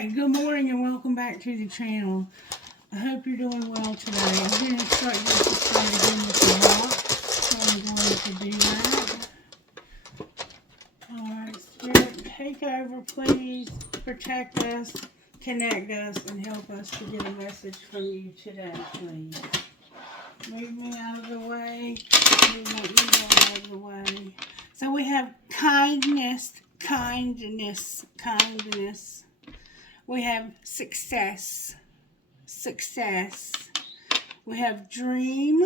Alright, good morning and welcome back to the channel. I hope you're doing well today. I'm going to start you to start again with the rock, so I'm going to do that. Alright, Spirit, take over, please. Protect us, connect us, and help us to get a message from you today, please. Move me out of the way. Move my ego out of the way. So we have kindness. We have success. We have dream.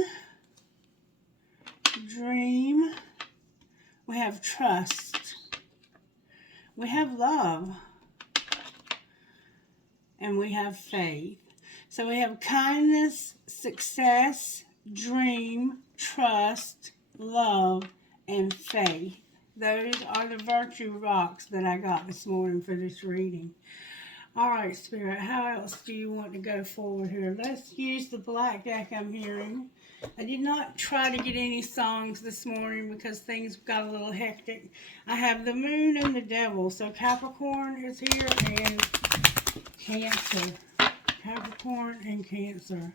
We have trust. We have love. And we have faith. So we have kindness, success, dream, trust, love, and faith. Those are the virtue rocks that I got this morning for this reading. All right, Spirit, how else do you want to go forward here? Let's use the black deck I'm hearing. I did not try to get any songs this morning because things got a little hectic. I have the moon and the devil. So Capricorn is here and Cancer. Capricorn and Cancer.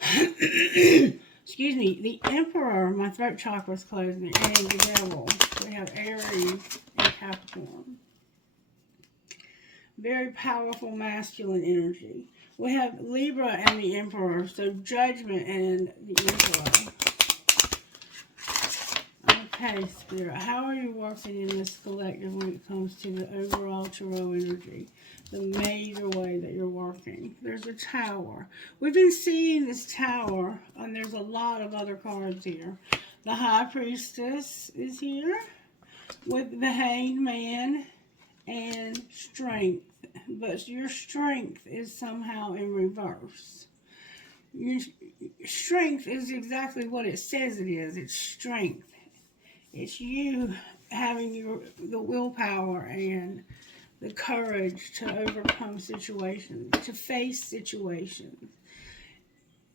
Excuse me, the Emperor, my throat chakra is closing, and the devil. We have Aries and Capricorn. Very powerful masculine energy. We have Libra and the Emperor, so Judgment and the Emperor. Okay, Spirit, how are you working in this collective when it comes to the overall tarot energy? The major way that you're working. There's a Tower. We've been seeing this Tower, and there's a lot of other cards here. The High Priestess is here with the Hanged Man and Strength. But your strength is somehow in reverse. Your strength is exactly what it says it is. It's strength. It's you having the willpower and the courage to overcome situations, to face situations.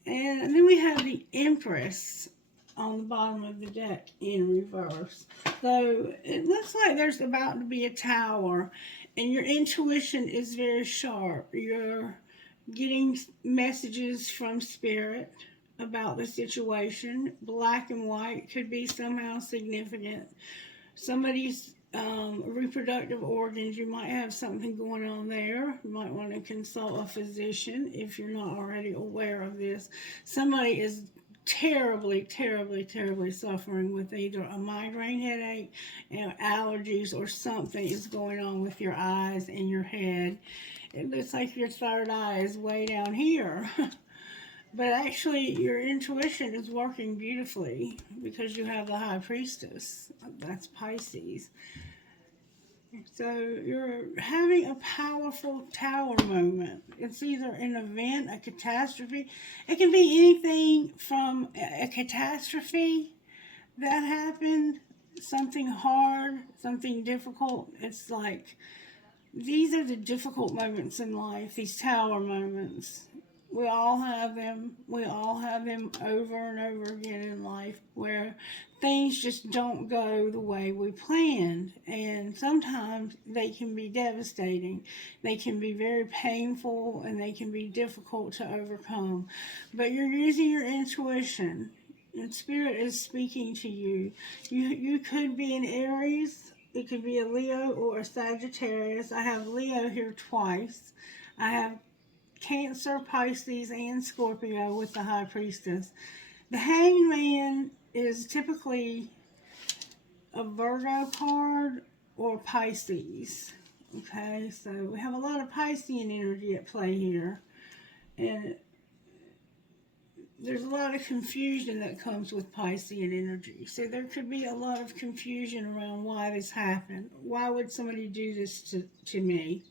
And then we have the Empress on the bottom of the deck in reverse. So it looks like there's about to be a Tower, and your intuition is very sharp. You're getting messages from Spirit about the situation. Black and white could be somehow significant. Somebody's reproductive organs, you might have something going on there. You might want to consult a physician if you're not already aware of this. Somebody is terribly suffering with either a migraine headache, allergies, or something is going on with your eyes and your head. It looks like your third eye is way down here. But actually, your intuition is working beautifully because you have the High Priestess. That's Pisces. So you're having a powerful Tower moment. It's either an event, a catastrophe. It can be anything from a catastrophe that happened, something hard, something difficult. It's like, these are the difficult moments in life, these Tower moments. We all have them. We all have them over and over again in life where things just don't go the way we planned. And sometimes they can be devastating. They can be very painful and they can be difficult to overcome. But you're using your intuition. And Spirit is speaking to you. You could be an Aries. It could be a Leo or a Sagittarius. I have Leo here twice. I have Cancer, Pisces, and Scorpio with the High Priestess. The Hanged Man is typically a Virgo card or Pisces. Okay, so we have a lot of Piscean energy at play here. And there's a lot of confusion that comes with Piscean energy. So there could be a lot of confusion around why this happened. Why would somebody do this to me?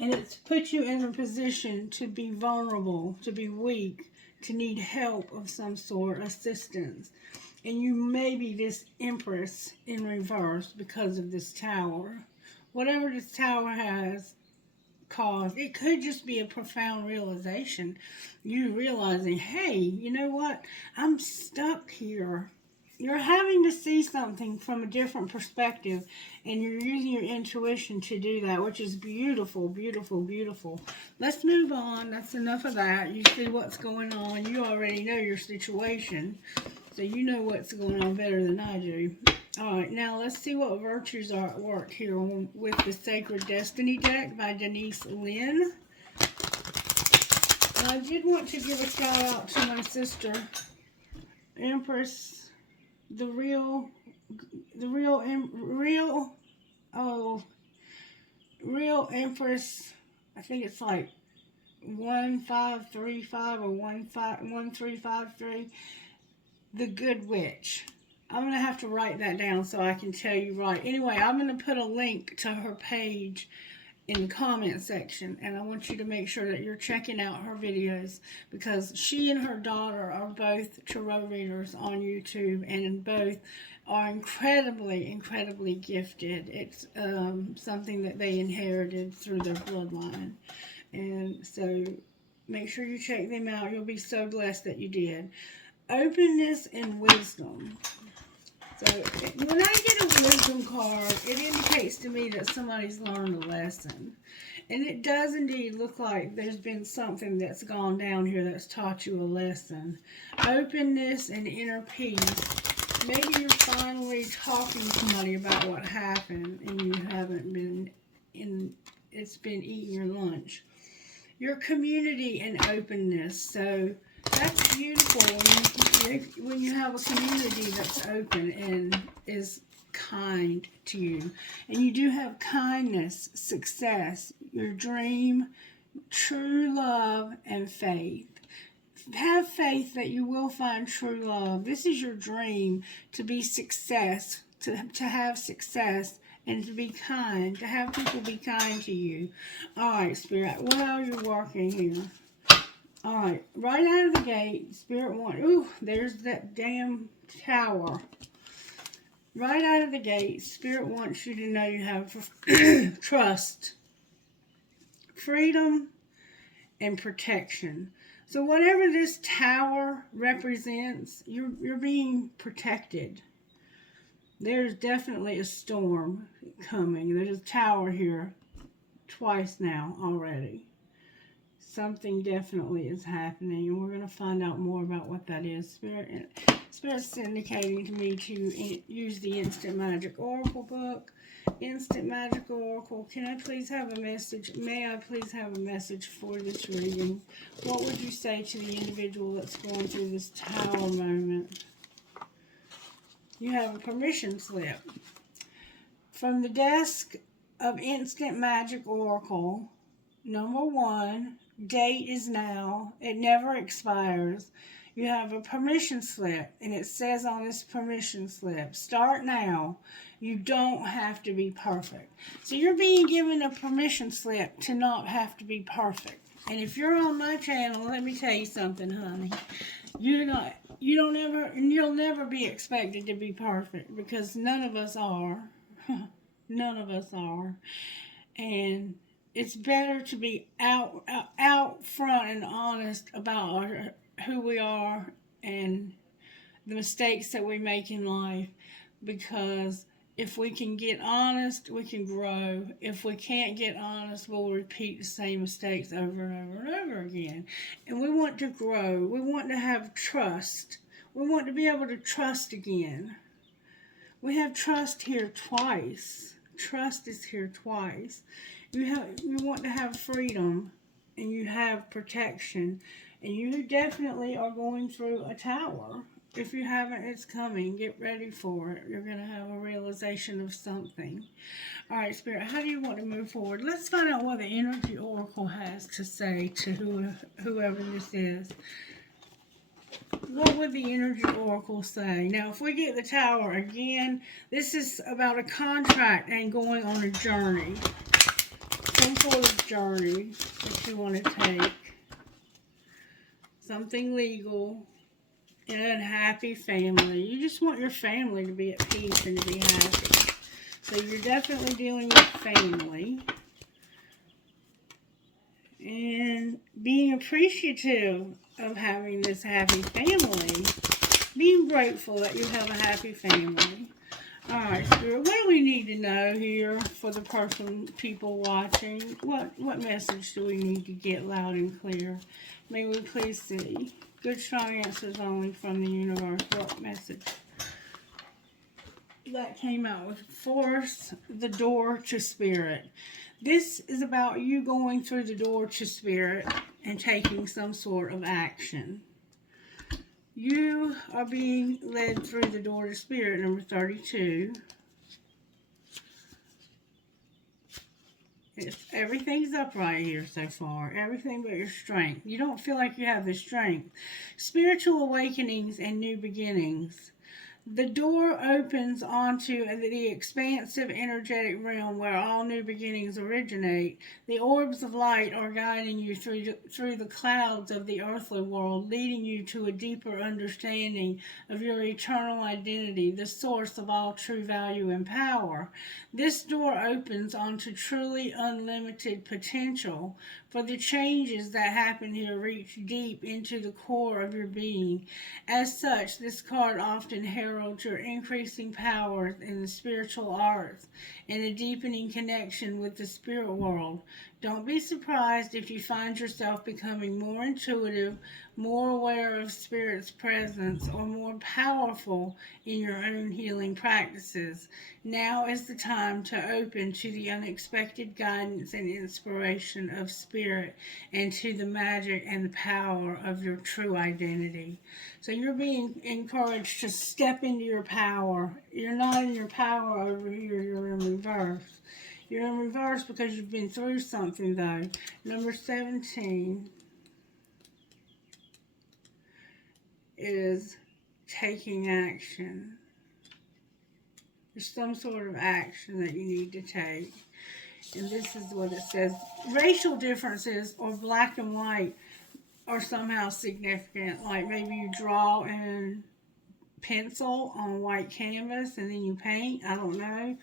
And it's put you in a position to be vulnerable, to be weak, to need help of some sort, assistance. And you may be this Empress in reverse because of this Tower. Whatever this Tower has caused, it could just be a profound realization. You realizing, hey, you know what? I'm stuck here. you're having to see something from a different perspective, and you're using your intuition to do that, which is beautiful, beautiful, beautiful. Let's move on. That's enough of that. You see what's going on. You already know your situation, so you know what's going on better than I do. All right, now let's see what virtues are at work here with the Sacred Destiny deck by Denise Lynn. And I did want to give a shout out to my sister, Empress, the real Empress. I think it's like 1535 or 1353. The Good Witch. I'm going to have to write that down so I can tell you right. Anyway, I'm going to put a link to her page in the comment section, and I want you to make sure that you're checking out her videos, because she and her daughter are both tarot readers on YouTube, and both are incredibly, incredibly gifted. It's something that they inherited through their bloodline, and so make sure you check them out. You'll be so blessed that you did. Openness and wisdom. So when I get a wisdom card, it indicates to me that somebody's learned a lesson. And it does indeed look like there's been something that's gone down here that's taught you a lesson. Openness and inner peace. Maybe you're finally talking to somebody about what happened and you haven't been it's been eating your lunch. Your community and openness. So that's beautiful when you have a community that's open and is kind to you. And you do have kindness, success, your dream, true love, and faith. Have faith that you will find true love. This is your dream, to be success, to have success, and to be kind, to have people be kind to you. All right, Spirit, what are you working here? All right, right out of the gate, Spirit wants, ooh, there's that damn tower. Right out of the gate, Spirit wants you to know you have trust, freedom, and protection. So whatever this tower represents, you're being protected. There's definitely a storm coming. There's a tower here twice now already. Something definitely is happening, and we're going to find out more about what that is. Spirit's indicating to me to use the Instant Magic Oracle book. Instant Magic Oracle, can I please have a message? May I please have a message for this reading? What would you say to the individual that's going through this tower moment? You have a permission slip. From the desk of Instant Magic Oracle, number 1, date is now. It never expires. You have a permission slip, and it says on this permission slip, start now. You don't have to be perfect. So you're being given a permission slip to not have to be perfect. And if you're on my channel, let me tell you something, honey. You'll never be expected to be perfect, because none of us are. None of us are. And it's better to be out front and honest about who we are and the mistakes that we make in life, because if we can get honest, we can grow. If we can't get honest, we'll repeat the same mistakes over and over and over again. And we want to grow. We want to have trust. We want to be able to trust again. We have trust here twice. Trust is here twice. You want to have freedom, and you have protection, and you definitely are going through a tower. If you haven't, it's coming. Get ready for it. You're going to have a realization of something. All right, Spirit, how do you want to move forward? Let's find out what the Energy Oracle has to say to whoever this is. What would the Energy Oracle say? Now, if we get the tower again, this is about a contract and going on a journey. Some sort of journey that you want to take. Something legal. In a happy family. You just want your family to be at peace and to be happy. So you're definitely dealing with family. And being appreciative of having this happy family. Being grateful that you have a happy family. All right, Spirit, what do we need to know here for the people watching? What message do we need to get loud and clear? May we please see. Good, strong answers only from the universe. What message? That came out with force the door to Spirit. This is about you going through the door to Spirit and taking some sort of action. You are being led through the door to Spirit, number 32. Everything's upright here so far. Everything but your strength. You don't feel like you have the strength. Spiritual awakenings and new beginnings. The door opens onto the expansive energetic realm where all new beginnings originate. The orbs of light are guiding you through the clouds of the earthly world, leading you to a deeper understanding of your eternal identity, the source of all true value and power. This door opens onto truly unlimited potential, for the changes that happen here reach deep into the core of your being. As such, this card often heralds your increasing power in the spiritual arts and a deepening connection with the spirit world. Don't be surprised if you find yourself becoming more intuitive, more aware of Spirit's presence, or more powerful in your own healing practices. Now is the time to open to the unexpected guidance and inspiration of Spirit and to the magic and the power of your true identity. So you're being encouraged to step into your power. You're not in your power over here, you're in reverse. You're in reverse because you've been through something, though. Number 17 is taking action. There's some sort of action that you need to take. And this is what it says. Racial differences, or black and white, are somehow significant. Like maybe you draw in pencil on white canvas and then you paint. I don't know.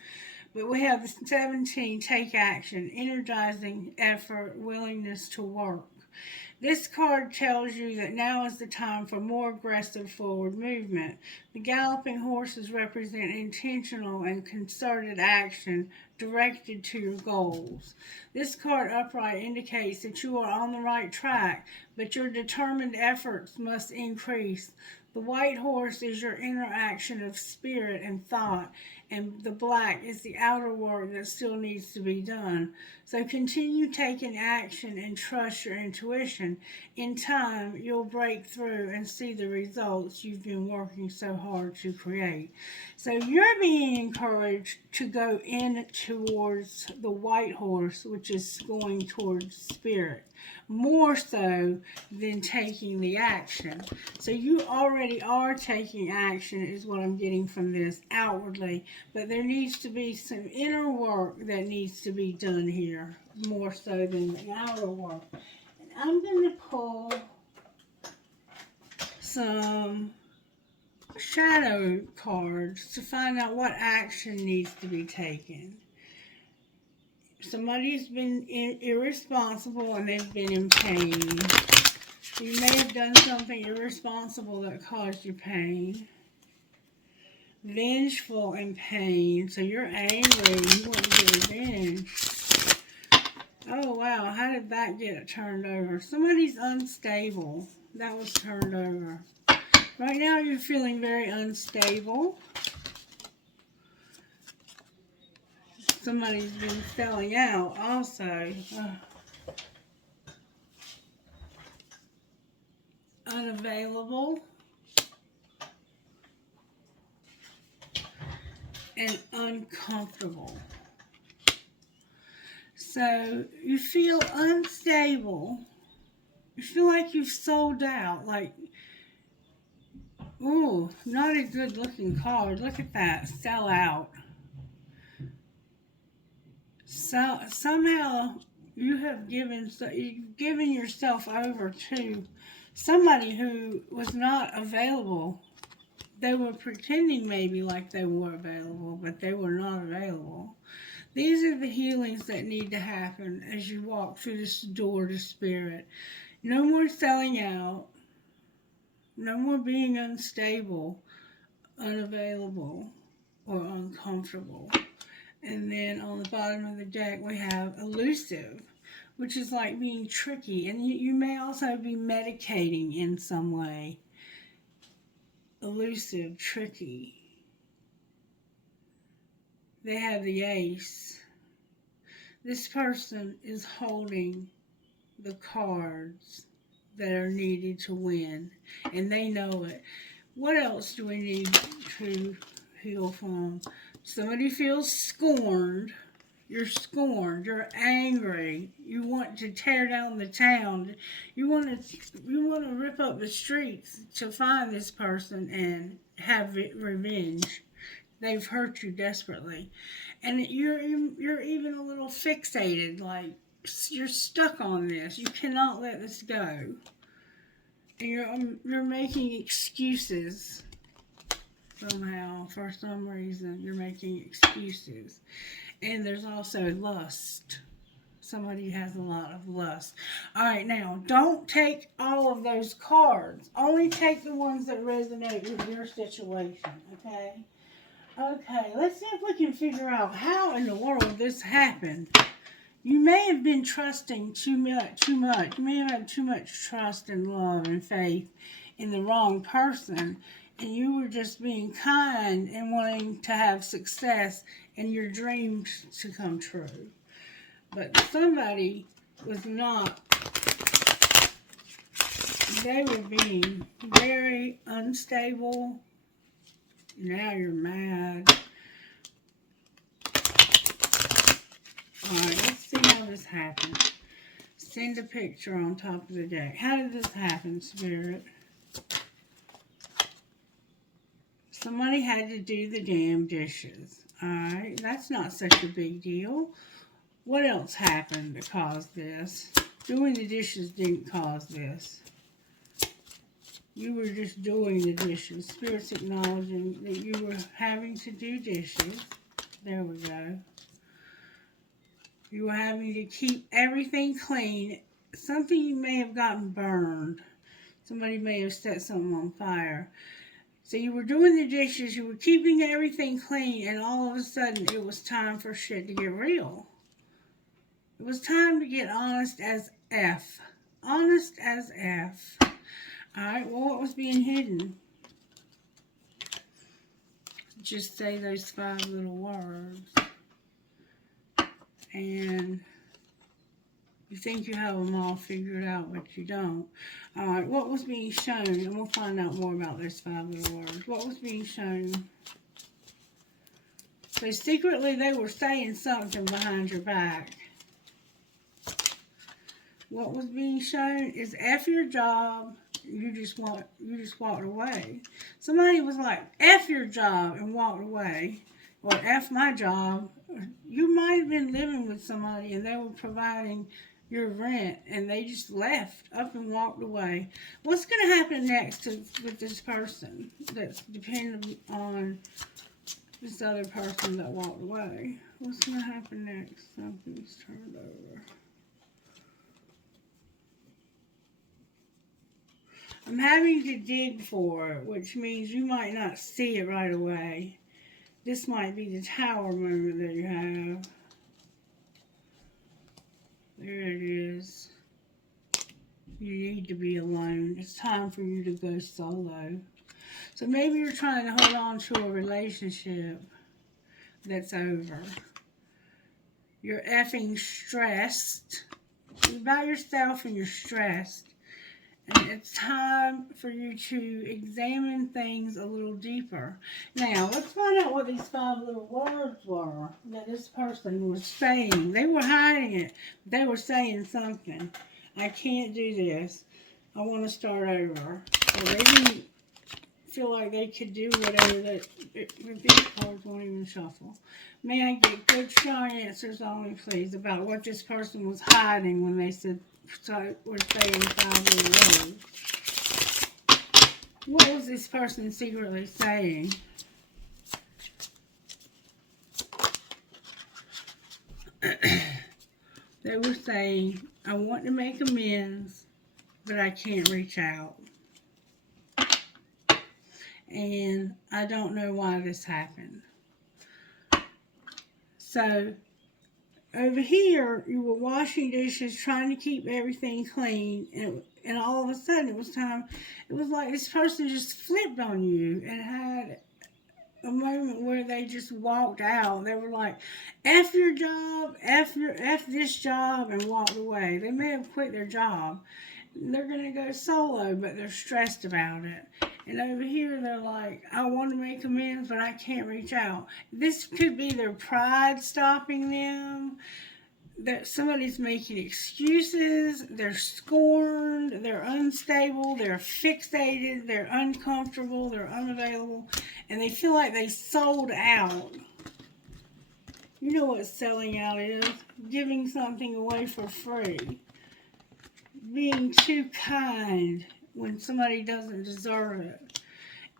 But we have the 17, take action, energizing effort, willingness to work. This card tells you that now is the time for more aggressive forward movement. The galloping horses represent intentional and concerted action directed to your goals. This card upright indicates that you are on the right track, but your determined efforts must increase. The white horse is your interaction of spirit and thought, and the black is the outer work that still needs to be done. So continue taking action and trust your intuition. In time, you'll break through and see the results you've been working so hard to create. So you're being encouraged to go in towards the white horse, which is going towards spirit, more so than taking the action. So you already are taking action, is what I'm getting from this outwardly, but there needs to be some inner work that needs to be done here, more so than the outer work. And I'm going to pull some shadow cards to find out what action needs to be taken. Somebody's been irresponsible and they've been in pain. You may have done something irresponsible that caused you pain. Vengeful and pain. So you're angry. You want to get revenge. Oh, wow. How did that get turned over? Somebody's unstable. That was turned over. Right now you're feeling very unstable. Somebody's been selling out also. Unavailable. And uncomfortable. So you feel unstable. You feel like you've sold out. Like, ooh, not a good looking card. Look at that. Sell out. So somehow you've given yourself over to somebody who was not available. They were pretending maybe like they were available, but they were not available. These are the healings that need to happen as you walk through this door to spirit. No more selling out. No more being unstable, unavailable, or uncomfortable. And then on the bottom of the deck, we have elusive, which is like being tricky. And you may also be medicating in some way. Elusive, tricky. They have the ace. This person is holding the cards that are needed to win, and they know it. What else do we need to heal from? Somebody feels scorned. You're scorned. You're angry. You want to tear down the town. You want to rip up the streets to find this person and have revenge. They've hurt you desperately, and you're even a little fixated. Like you're stuck on this. You cannot let this go. And you're making excuses somehow. For some reason, you're making excuses. And there's also lust. Somebody has a lot of lust. All right, now, don't take all of those cards. Only take the ones that resonate with your situation, okay? Okay, let's see if we can figure out how in the world this happened. You may have been trusting too much. You may have had too much trust and love and faith in the wrong person, and you were just being kind and wanting to have success and your dreams to come true. But somebody was not. They were being very unstable. Now you're mad. Alright, let's see how this happened. Send a picture on top of the deck. How did this happen, Spirit? Somebody had to do the damn dishes. Alright, that's not such a big deal. What else happened to cause this? Doing the dishes didn't cause this. You were just doing the dishes. Spirit's acknowledging that you were having to do dishes. There we go. You were having to keep everything clean. Something you may have gotten burned. Somebody may have set something on fire. So you were doing the dishes, you were keeping everything clean, and all of a sudden it was time for shit to get real. It was time to get honest as F. Honest as F. Alright, well, what was being hidden? Just say those 5 little words. And you think you have them all figured out, but you don't. Alright, what was being shown? And we'll find out more about those 5 little words. What was being shown? So secretly they were saying something behind your back. What was being shown is F your job. You just walked away. Somebody was like, F your job, and walked away. Or F my job. You might have been living with somebody and they were providing your rent and they just left up and walked away. What's going to happen next with this person that's dependent on this other person that walked away? What's going to happen next? Something's turned over. I'm having to dig for it, which means you might not see it right away. This might be the tower moment that you have. There it is. You need to be alone. It's time for you to go solo. So maybe you're trying to hold on to a relationship that's over. You're effing stressed. You're about yourself and you're stressed. And it's time for you to examine things a little deeper. Now, let's find out what these 5 little words were that this person was saying. They were hiding it. They were saying something. I can't do this. I want to start over. So they didn't feel like they could do whatever that... These cards won't even shuffle. May I get good, strong answers only, please, about what this person was hiding when they said... So we're saying 5 little words. What was this person secretly saying? They were saying, I want to make amends, but I can't reach out. and I don't know why this happened. So over here, you were washing dishes, trying to keep everything clean, and all of a sudden it was time. It was like this person just flipped on you and had a moment where they just walked out. They were like, "F your job, F this job," and walked away. They may have quit their job. They're gonna go solo, but they're stressed about it. And over here, they're like, "I want to make amends, but I can't reach out." This could be their pride stopping them. That somebody's making excuses, they're scorned, they're unstable, they're fixated, they're uncomfortable, they're unavailable, and they feel like they sold out. You know what selling out is? Giving something away for free. Being too kind when somebody doesn't deserve it.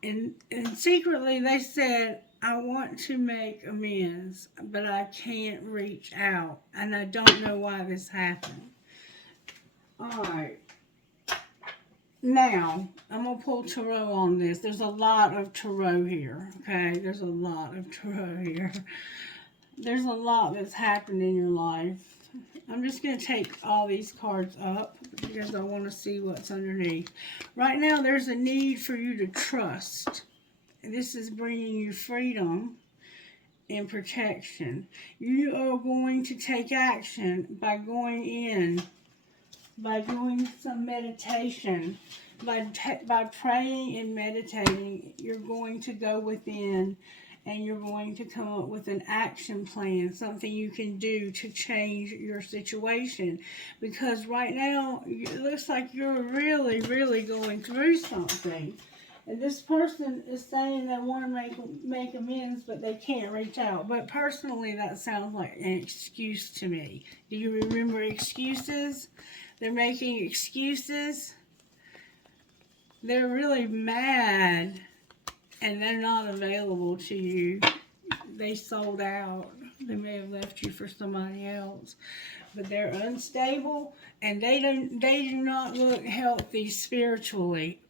And secretly they said, "I want to make amends, but I can't reach out, and I don't know why this happened." Alright. Now, I'm going to pull tarot on this. There's a lot of tarot here, okay? There's a lot of tarot here. There's a lot that's happened in your life. I'm just going to take all these cards up because I want to see what's underneath. Right now, there's a need for you to trust. This is bringing you freedom and protection. You are going to take action by going in, by doing some meditation, by praying and meditating. You're going to go within and you're going to come up with an action plan, something you can do to change your situation. Because right now, it looks like you're really, really going through something. And this person is saying they want to make amends, but they can't reach out. But personally, that sounds like an excuse to me. Do you remember excuses? They're making excuses. They're really mad, and they're not available to you. They sold out. They may have left you for somebody else. But they're unstable, and they do not look healthy spiritually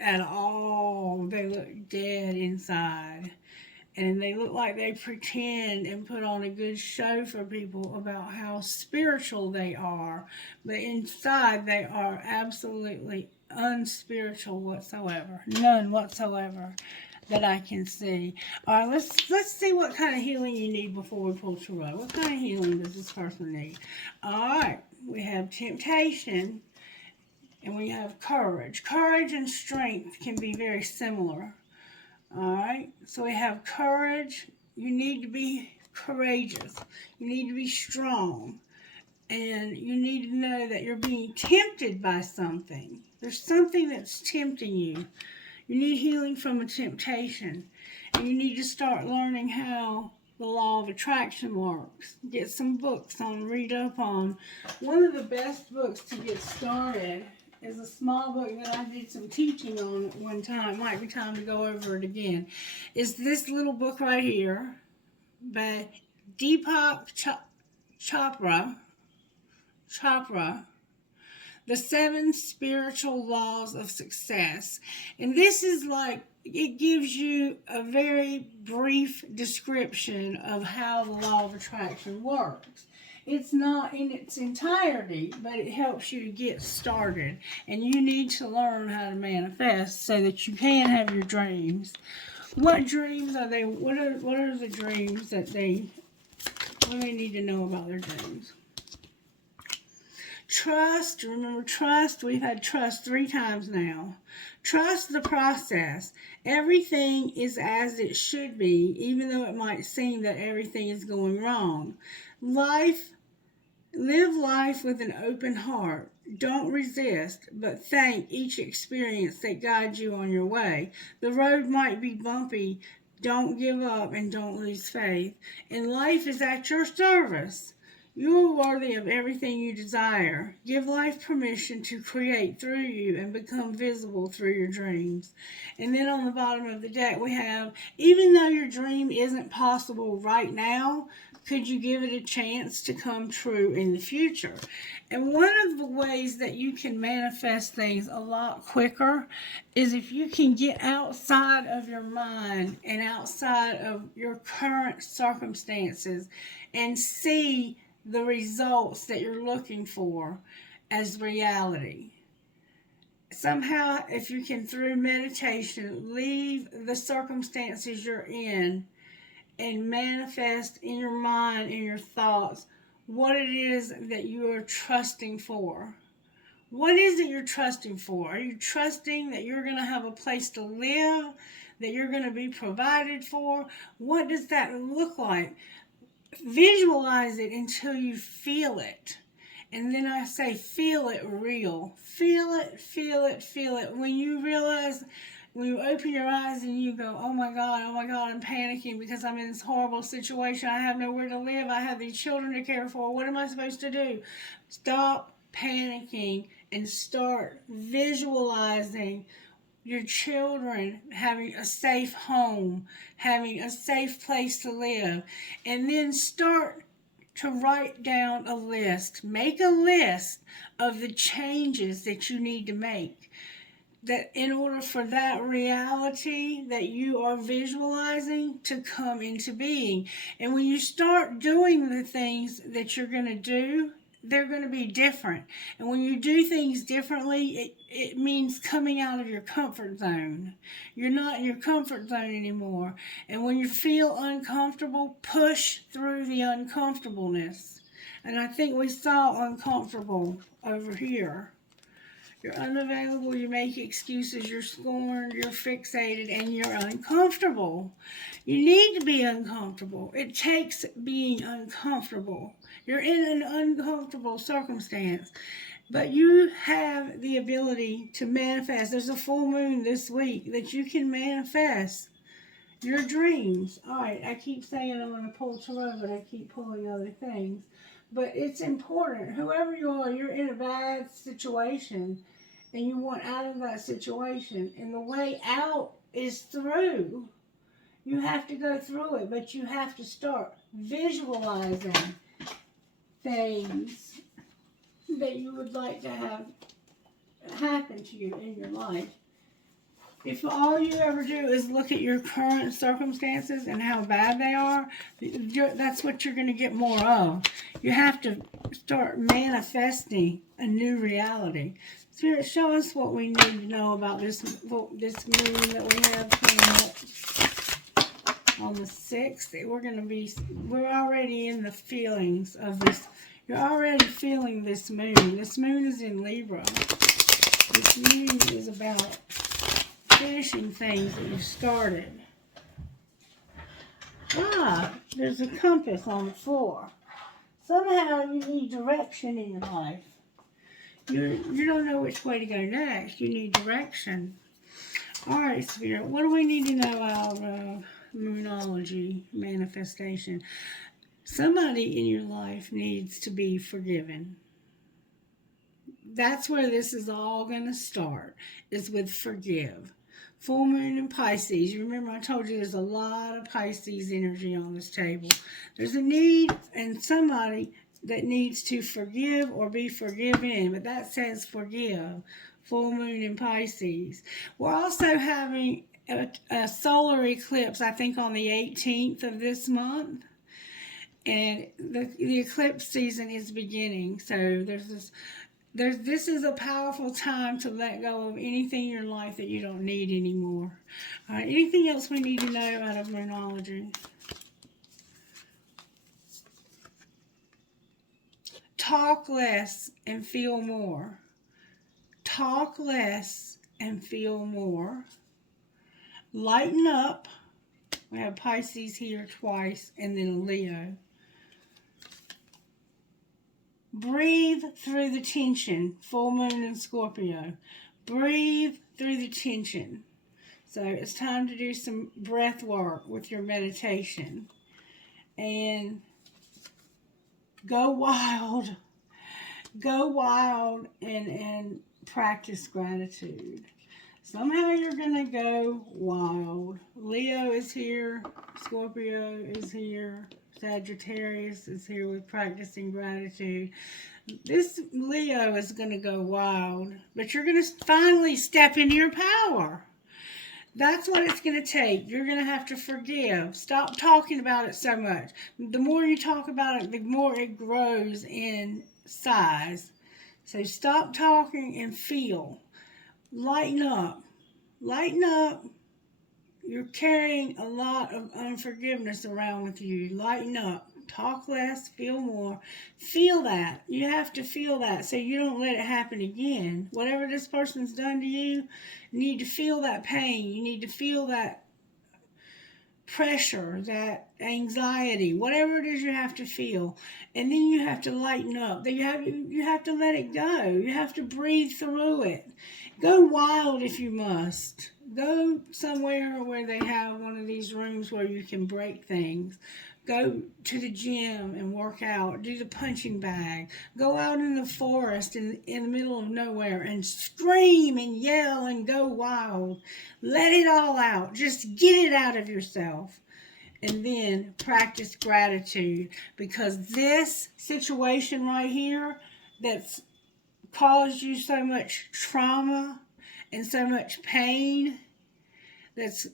at all. They look dead inside. And they look like they pretend and put on a good show for people about how spiritual they are. But inside, they are absolutely unspiritual whatsoever. None whatsoever that I can see. All right, let's see what kind of healing you need before we pull tarot. What kind of healing does this person need? All right, we have temptation, and we have courage. Courage and strength can be very similar. All right, so we have courage. You need to be courageous. You need to be strong. And you need to know that you're being tempted by something. There's something that's tempting you. You need healing from a temptation. And you need to start learning how the law of attraction works. Get some books on, read up on. One of the best books to get started is a small book that I did some teaching on at one time. Might be time to go over it again. Is this little book right here by Deepak Chopra, The 7 Spiritual Laws of Success. And this is like, it gives you a very brief description of how the law of attraction works. It's not in its entirety, but it helps you to get started. And you need to learn how to manifest so that you can have your dreams. What dreams are they? What are the dreams that what do they need to know about their dreams? Trust. Remember, trust. We've had trust 3 times now. Trust the process. Everything is as it should be, even though it might seem that everything is going wrong. Live life with an open heart. Don't resist, but thank each experience that guides you on your way. The road might be bumpy. Don't give up and don't lose faith. And life is at your service. You are worthy of everything you desire. Give life permission to create through you and become visible through your dreams. And then on the bottom of the deck we have, even though your dream isn't possible right now, could you give it a chance to come true in the future? And one of the ways that you can manifest things a lot quicker is if you can get outside of your mind and outside of your current circumstances and see the results that you're looking for as reality. Somehow, if you can, through meditation, leave the circumstances you're in and manifest in your mind, in your thoughts, what it is that you are trusting for. What is it you're trusting for? Are you trusting that you're going to have a place to live, that you're going to be provided for? What does that look like? Visualize it until you feel it. And then I say, feel it real. Feel it, feel it, feel it. When you realize, when you open your eyes and you go, oh my God, I'm panicking because I'm in this horrible situation. I have nowhere to live. I have these children to care for. What am I supposed to do? Stop panicking and start visualizing your children having a safe home, having a safe place to live. And then start to write down a list. Make a list of the changes that you need to make, that in order for that reality that you are visualizing to come into being. And when you start doing the things that you're going to do, they're going to be different. And when you do things differently, it means coming out of your comfort zone. You're not in your comfort zone anymore. And when you feel uncomfortable, push through the uncomfortableness. And I think we saw uncomfortable over here. You're unavailable, you make excuses, you're scorned, you're fixated, and you're uncomfortable. You need to be uncomfortable. It takes being uncomfortable. You're in an uncomfortable circumstance, but you have the ability to manifest. There's a full moon this week that you can manifest your dreams. All right, I keep saying I'm going to pull tarot, but I keep pulling other things. But it's important. Whoever you are, you're in a bad situation and you want out of that situation. And the way out is through. You have to go through it, but you have to start visualizing things that you would like to have happen to you in your life. If all you ever do is look at your current circumstances and how bad they are, that's what you're going to get more of. You have to start manifesting a new reality. Spirit, show us what we need to know about this moon that we have coming up on the 6th. We're already in the feelings of this. You're already feeling this moon. This moon is in Libra. This moon is about finishing things that you started. There's a compass on the floor. Somehow you need direction in your life. You don't know which way to go next. You need direction. All right, Spirit, what do we need to know out of Moonology manifestation? Somebody in your life needs to be forgiven. That's where this is all going to start, is with forgive. Full moon in Pisces. You remember I told you there's a lot of Pisces energy on this table. There's a need and somebody that needs to forgive or be forgiven, but that says forgive. Full moon in Pisces. We're also having a solar eclipse, I think on the 18th of this month. And the eclipse season is beginning. So this is a powerful time to let go of anything in your life that you don't need anymore. All right, anything else we need to know out of Moonology? Talk less and feel more. Talk less and feel more. Lighten up. We have Pisces here twice and then Leo. Breathe through the tension. Full moon in Scorpio. Breathe through the tension. So it's time to do some breath work with your meditation. And Go wild. Go wild and practice gratitude. Somehow you're going to go wild. Leo is here. Scorpio is here. Sagittarius is here with practicing gratitude. This Leo is going to go wild, but you're going to finally step into your power. That's what it's going to take. You're going to have to forgive. Stop talking about it so much. The more you talk about it, the more it grows in size. So stop talking and feel. Lighten up. Lighten up. You're carrying a lot of unforgiveness around with you. Lighten up. Talk less, feel more. Feel that. You have to feel that so you don't let it happen again. Whatever this person's done to you, you need to feel that pain. You need to feel that pressure, that anxiety, whatever it is you have to feel. And then you have to lighten up. You have to let it go. You have to breathe through it. Go wild if you must. Go somewhere where they have one of these rooms where you can break things. Go to the gym and work out. Do the punching bag. Go out in the forest in the middle of nowhere and scream and yell and go wild. Let it all out. Just get it out of yourself. And then practice gratitude, because this situation right here that's caused you so much trauma and so much pain, that's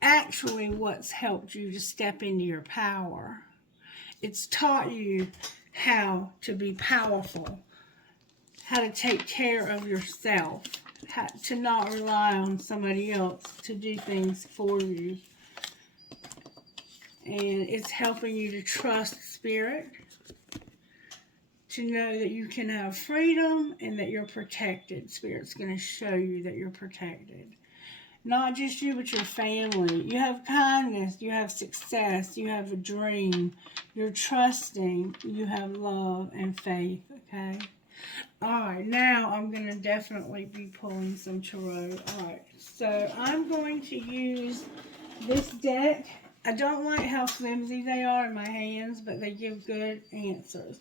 actually what's helped you to step into your power. It's taught you how to be powerful, how to take care of yourself, how to not rely on somebody else to do things for you. And it's helping you to trust spirit, to know that you can have freedom and that you're protected. Spirit's going to show you that you're protected. Not just you, but your family. You have kindness. You have success. You have a dream. You're trusting. You have love and faith, okay? All right, now I'm going to definitely be pulling some tarot. All right, so I'm going to use this deck. I don't like how flimsy they are in my hands, but they give good answers.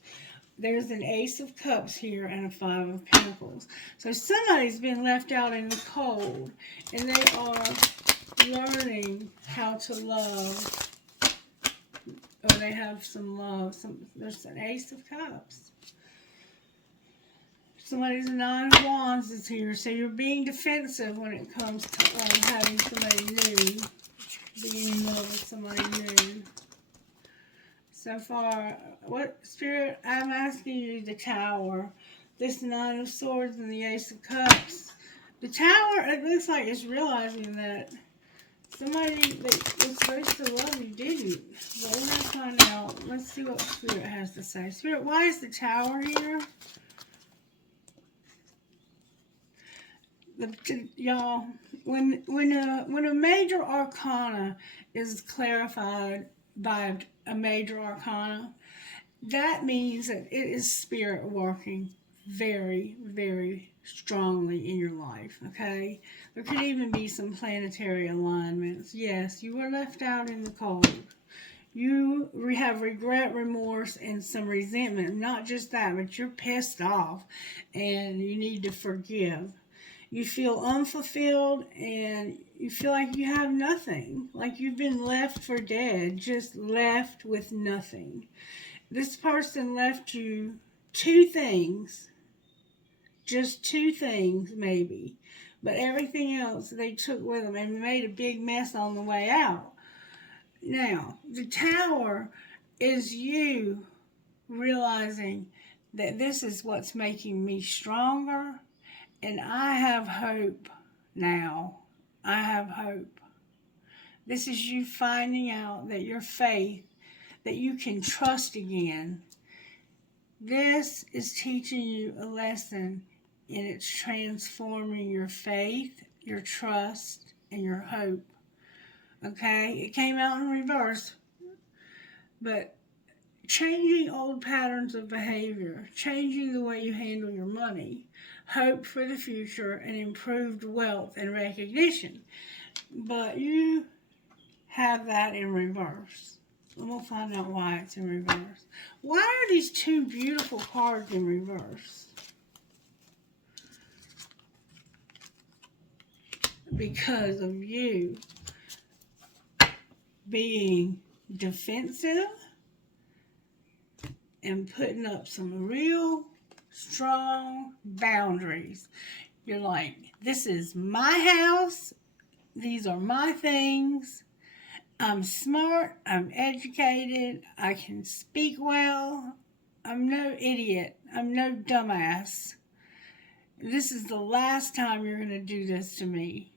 There's an Ace of Cups here and a Five of Pentacles. So somebody's been left out in the cold, and they are learning how to love, or they have some love. There's an Ace of Cups. Somebody's Nine of Wands is here, so you're being defensive when it comes to having somebody new, being in love with somebody new. So far, what Spirit, I'm asking you, the Tower, this Nine of Swords and the Ace of Cups. The Tower, it looks like it's realizing that somebody that was supposed to love you didn't. But we're going to find out. Let's see what Spirit has to say. Spirit, why is the Tower here? Y'all, when a major arcana is clarified by a major arcana, that means that it is spirit working very, very strongly in your life, okay? There could even be some planetary alignments. Yes, you were left out in the cold. You have regret, remorse, and some resentment. Not just that, but you're pissed off and you need to forgive. You feel unfulfilled and you feel like you have nothing. Like you've been left for dead, just left with nothing. This person left you two things. Just two things, maybe. But everything else they took with them and made a big mess on the way out. Now, the Tower is you realizing that this is what's making me stronger. And I have hope now. I have hope. This is you finding out that your faith, that you can trust again. This is teaching you a lesson, and it's transforming your faith, your trust, and your hope. Okay? It came out in reverse, but changing old patterns of behavior, changing the way you handle your money, hope for the future, and improved wealth and recognition. But you have that in reverse. I'm going to find out why it's in reverse. Why are these two beautiful cards in reverse? Because of you being defensive and putting up some real strong boundaries. You're like, this is my house. These are my things. I'm smart. I'm educated. I can speak well. I'm no idiot. I'm no dumbass. This is the last time you're going to do this to me.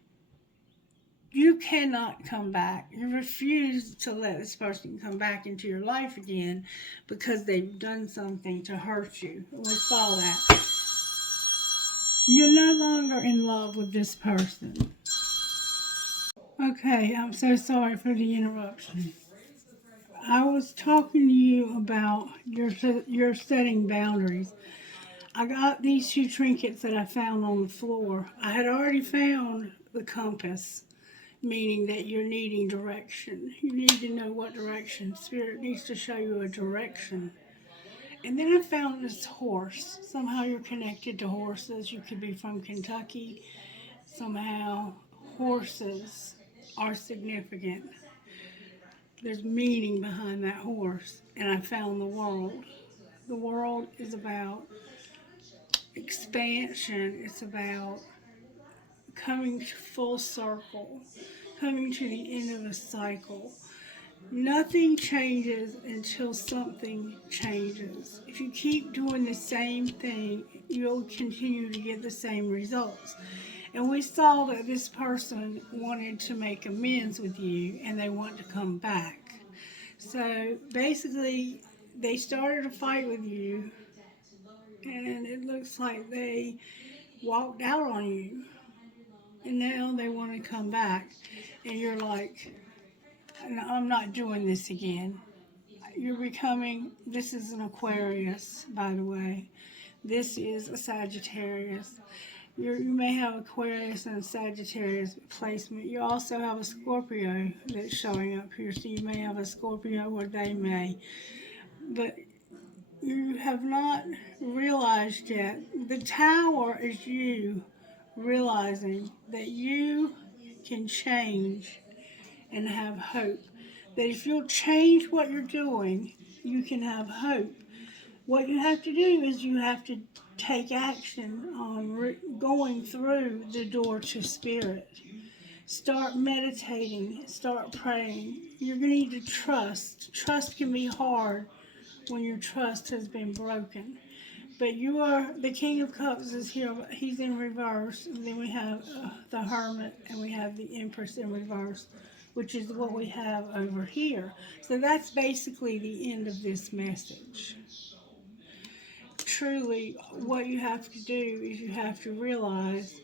You cannot come back. You refuse to let this person come back into your life again because they've done something to hurt you. We saw that. You're no longer in love with this person. Okay, I'm so sorry for the interruption. I was talking to you about your setting boundaries. I got these two trinkets that I found on the floor. I had already found the compass, meaning that you're needing direction. You need to know what direction. Spirit needs to show you a direction. And then I found this horse. Somehow you're connected to horses. You could be from Kentucky. Somehow horses are significant. There's meaning behind that horse. And I found the world. The world is about expansion. It's about coming full circle, coming to the end of a cycle. Nothing changes until something changes. If you keep doing the same thing, you'll continue to get the same results. And we saw that this person wanted to make amends with you and they want to come back. So basically, they started a fight with you and it looks like they walked out on you. And now they want to come back. And you're like, I'm not doing this again. You're becoming, this is an Aquarius, by the way. This is a Sagittarius. You may have Aquarius and Sagittarius placement. You also have a Scorpio that's showing up here. So you may have a Scorpio or they may. But you have not realized yet. The Tower is you realizing that you can change and have hope. That if you'll change what you're doing, you can have hope. What you have to do is you have to take action on going through the door to spirit. Start meditating, start praying. You're going to need to trust. Trust can be hard when your trust has been broken. But you are, the King of Cups is here, he's in reverse. And then we have the Hermit and we have the Empress in reverse, which is what we have over here. So that's basically the end of this message. Truly, what you have to do is you have to realize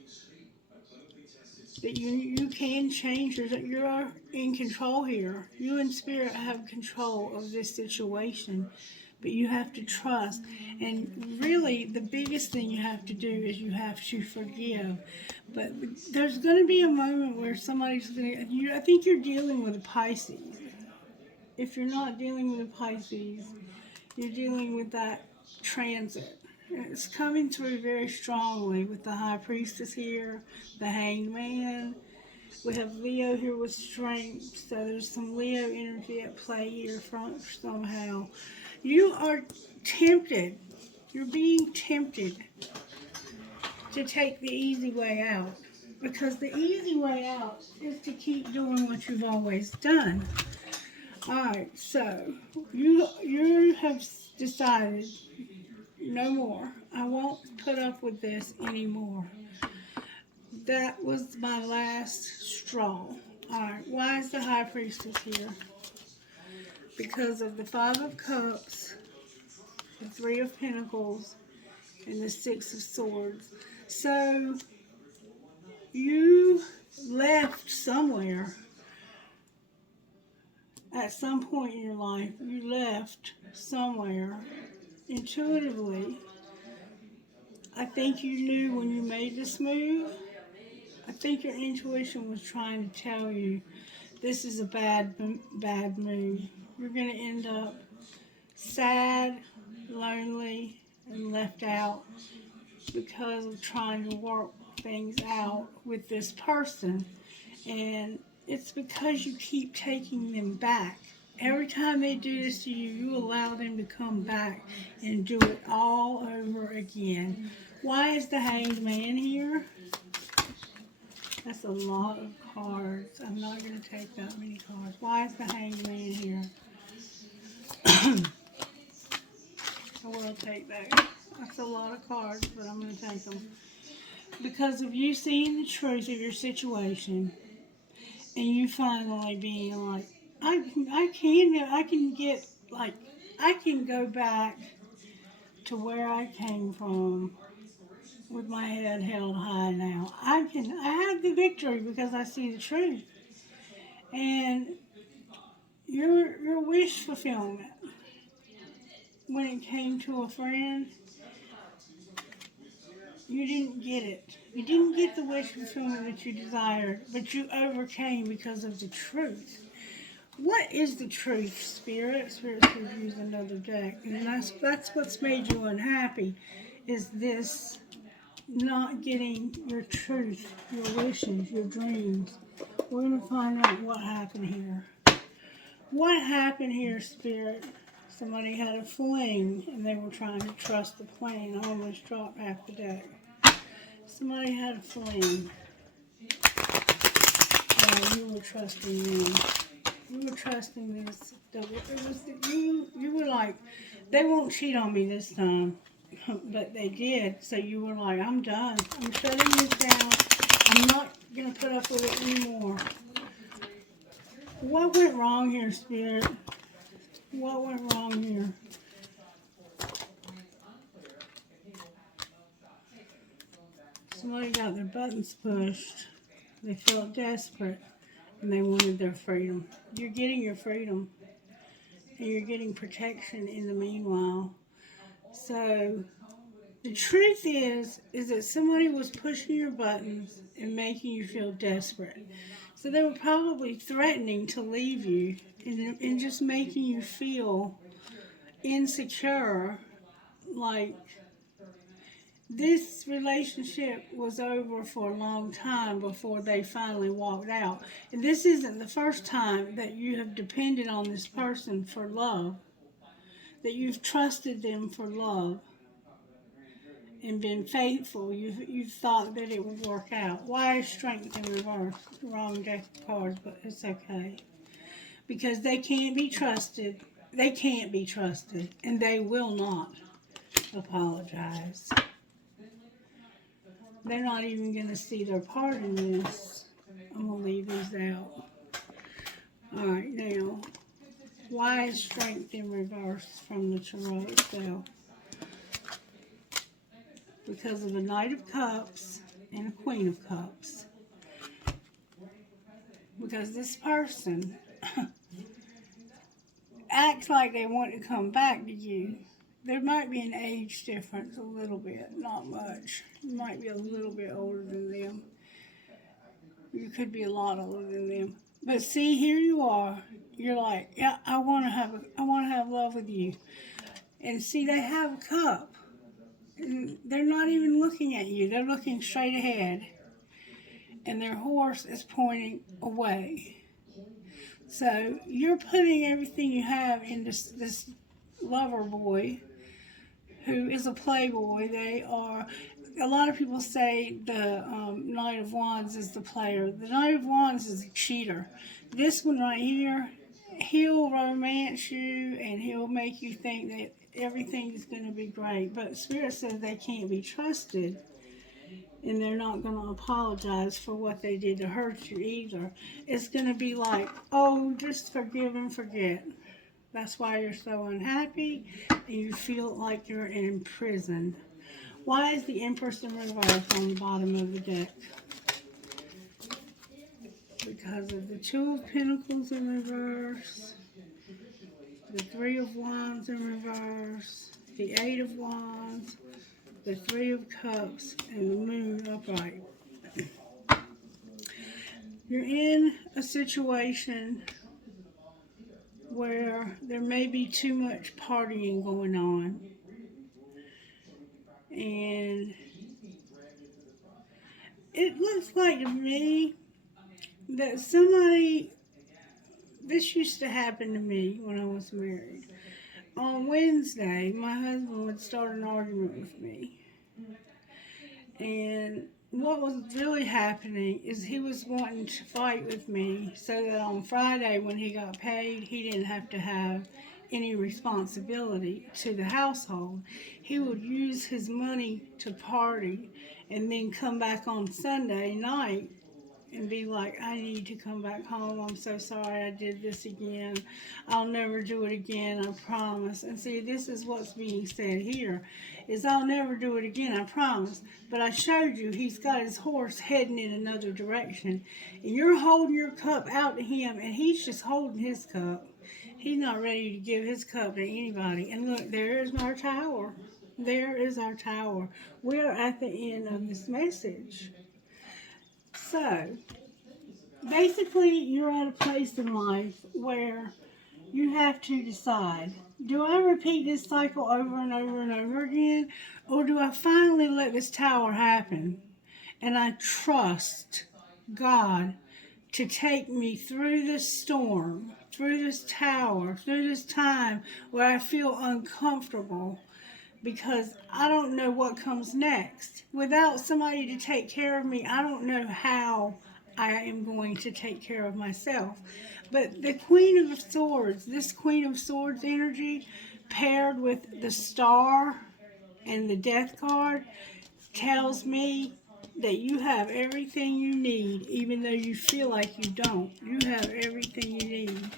that you can change. You're in control here. You and Spirit have control of this situation. But you have to trust. And really, the biggest thing you have to do is you have to forgive. But there's going to be a moment where somebody's going to... I think you're dealing with a Pisces. If you're not dealing with a Pisces, you're dealing with that transit. It's coming through very strongly with the High Priestess here, the Hanged Man. We have Leo here with strength, so there's some Leo energy at play here from somehow. You are tempted. You're being tempted to take the easy way out. Because the easy way out is to keep doing what you've always done. Alright, so you have decided no more. I won't put up with this anymore. That was my last straw. Alright, why is the High Priestess here? Because of the Five of Cups, the Three of Pentacles, and the Six of Swords. So, you left somewhere. At some point in your life, you left somewhere. Intuitively, I think you knew when you made this move. I think your intuition was trying to tell you this is a bad move. You're going to end up sad, lonely, and left out because of trying to work things out with this person. And it's because you keep taking them back. Every time they do this to you, you allow them to come back and do it all over again. Why is the Hanged Man here? That's a lot of cards. I'm not going to take that many cards. Why is the Hanged Man here? I will take that. That's a lot of cards, but I'm going to take them. Because of you seeing the truth of your situation, and you finally being like, I can go back to where I came from with my head held high now. I have the victory because I see the truth. And your wish fulfillment, when it came to a friend, you didn't get it. You didn't get the wish fulfillment that you desired, but you overcame because of the truth. What is the truth, Spirit? Spirit says use another deck. And that's what's made you unhappy, is this not getting your truth, your wishes, your dreams. We're going to find out what happened here. What happened here, Spirit? Somebody had a fling and they were trying to trust the plan. I almost dropped half the deck. Somebody had a fling. You were trusting them. You were trusting this. You were like, they won't cheat on me this time. But they did. So you were like, I'm done. I'm shutting this down. I'm not going to put up with it anymore. What went wrong here, Spirit? What went wrong here? Somebody got their buttons pushed. They felt desperate. And they wanted their freedom. You're getting your freedom. And you're getting protection in the meanwhile. So the truth is that somebody was pushing your buttons and making you feel desperate. So they were probably threatening to leave you and just making you feel insecure, like this relationship was over for a long time before they finally walked out. And this isn't the first time that you have depended on this person for love, that you've trusted them for love and been faithful. You've thought that it would work out. Why is Strength in reverse? Wrong deck of cards, but it's okay. Because they can't be trusted. They can't be trusted, and they will not apologize. They're not even going to see their part in this. I'm going to leave these out. All right, now, why is Strength in reverse from the Tarot itself? Because of the Knight of Cups and a Queen of Cups. Because this person acts like they want to come back to you. There might be an age difference, a little bit, not much. You might be a little bit older than them. You could be a lot older than them. But see, here you are. You're like, yeah, I want to have love with you. And see, they have a cup. And they're not even looking at you. They're looking straight ahead. And their horse is pointing away. So you're putting everything you have in this lover boy, who is a playboy. They are, a lot of people say the Knight of Wands is the player. The Knight of Wands is a cheater. This one right here, he'll romance you and he'll make you think that everything is going to be great. But Spirit says they can't be trusted. And they're not going to apologize for what they did to hurt you either. It's going to be like, oh, just forgive and forget. That's why you're so unhappy and you feel like you're in prison. Why is the Empress in reverse on the bottom of the deck? Because of the Two of Pentacles in reverse, the Three of Wands in reverse, the Eight of Wands, the Three of Cups, and the Moon upright. You're in a situation where there may be too much partying going on. And it looks like to me that this used to happen to me when I was married. On Wednesday, my husband would start an argument with me. And what was really happening is he was wanting to fight with me so that on Friday when he got paid, he didn't have to have any responsibility to the household. He would use his money to party and then come back on Sunday night and be like, I need to come back home. I'm so sorry I did this again. I'll never do it again, I promise. And see, this is what's being said here, is I'll never do it again, I promise. But I showed you he's got his horse heading in another direction. And you're holding your cup out to him, and he's just holding his cup. He's not ready to give his cup to anybody. And look, there is our tower. There is our tower. We are at the end of this message. So, basically, you're at a place in life where you have to decide, do I repeat this cycle over and over and over again, or do I finally let this tower happen and I trust God to take me through this storm, through this tower, through this time where I feel uncomfortable because I don't know what comes next. Without somebody to take care of me, I don't know how I am going to take care of myself. But the Queen of Swords, this Queen of Swords energy, paired with the Star and the Death card, tells me that you have everything you need, even though you feel like you don't. You have everything you need.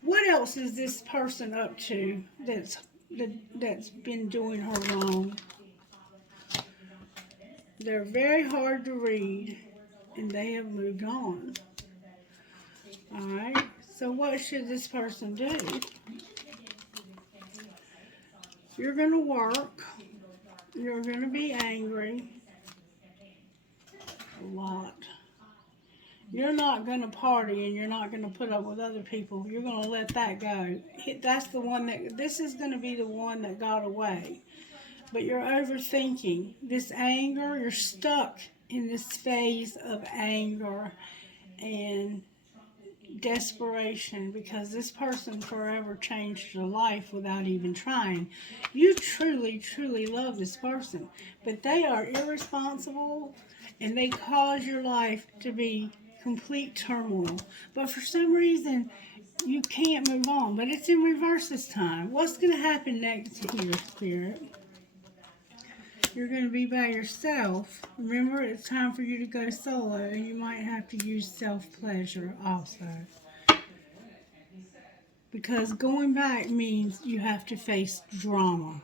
What else is this person up to that's been doing her wrong? They're very hard to read, and they have moved on. Alright, so what should this person do? You're going to work. You're going to be angry. A lot. You're not going to party and you're not going to put up with other people. You're going to let that go. That's the one this is going to be the one that got away. But you're overthinking. This anger, you're stuck in this phase of anger and desperation because this person forever changed your life without even trying. You truly, truly love this person, but they are irresponsible and they cause your life to be complete turmoil. But for some reason, you can't move on. But it's in reverse this time. What's going to happen next here, Spirit? You're going to be by yourself. Remember, it's time for you to go solo, and you might have to use self-pleasure also. Because going back means you have to face drama.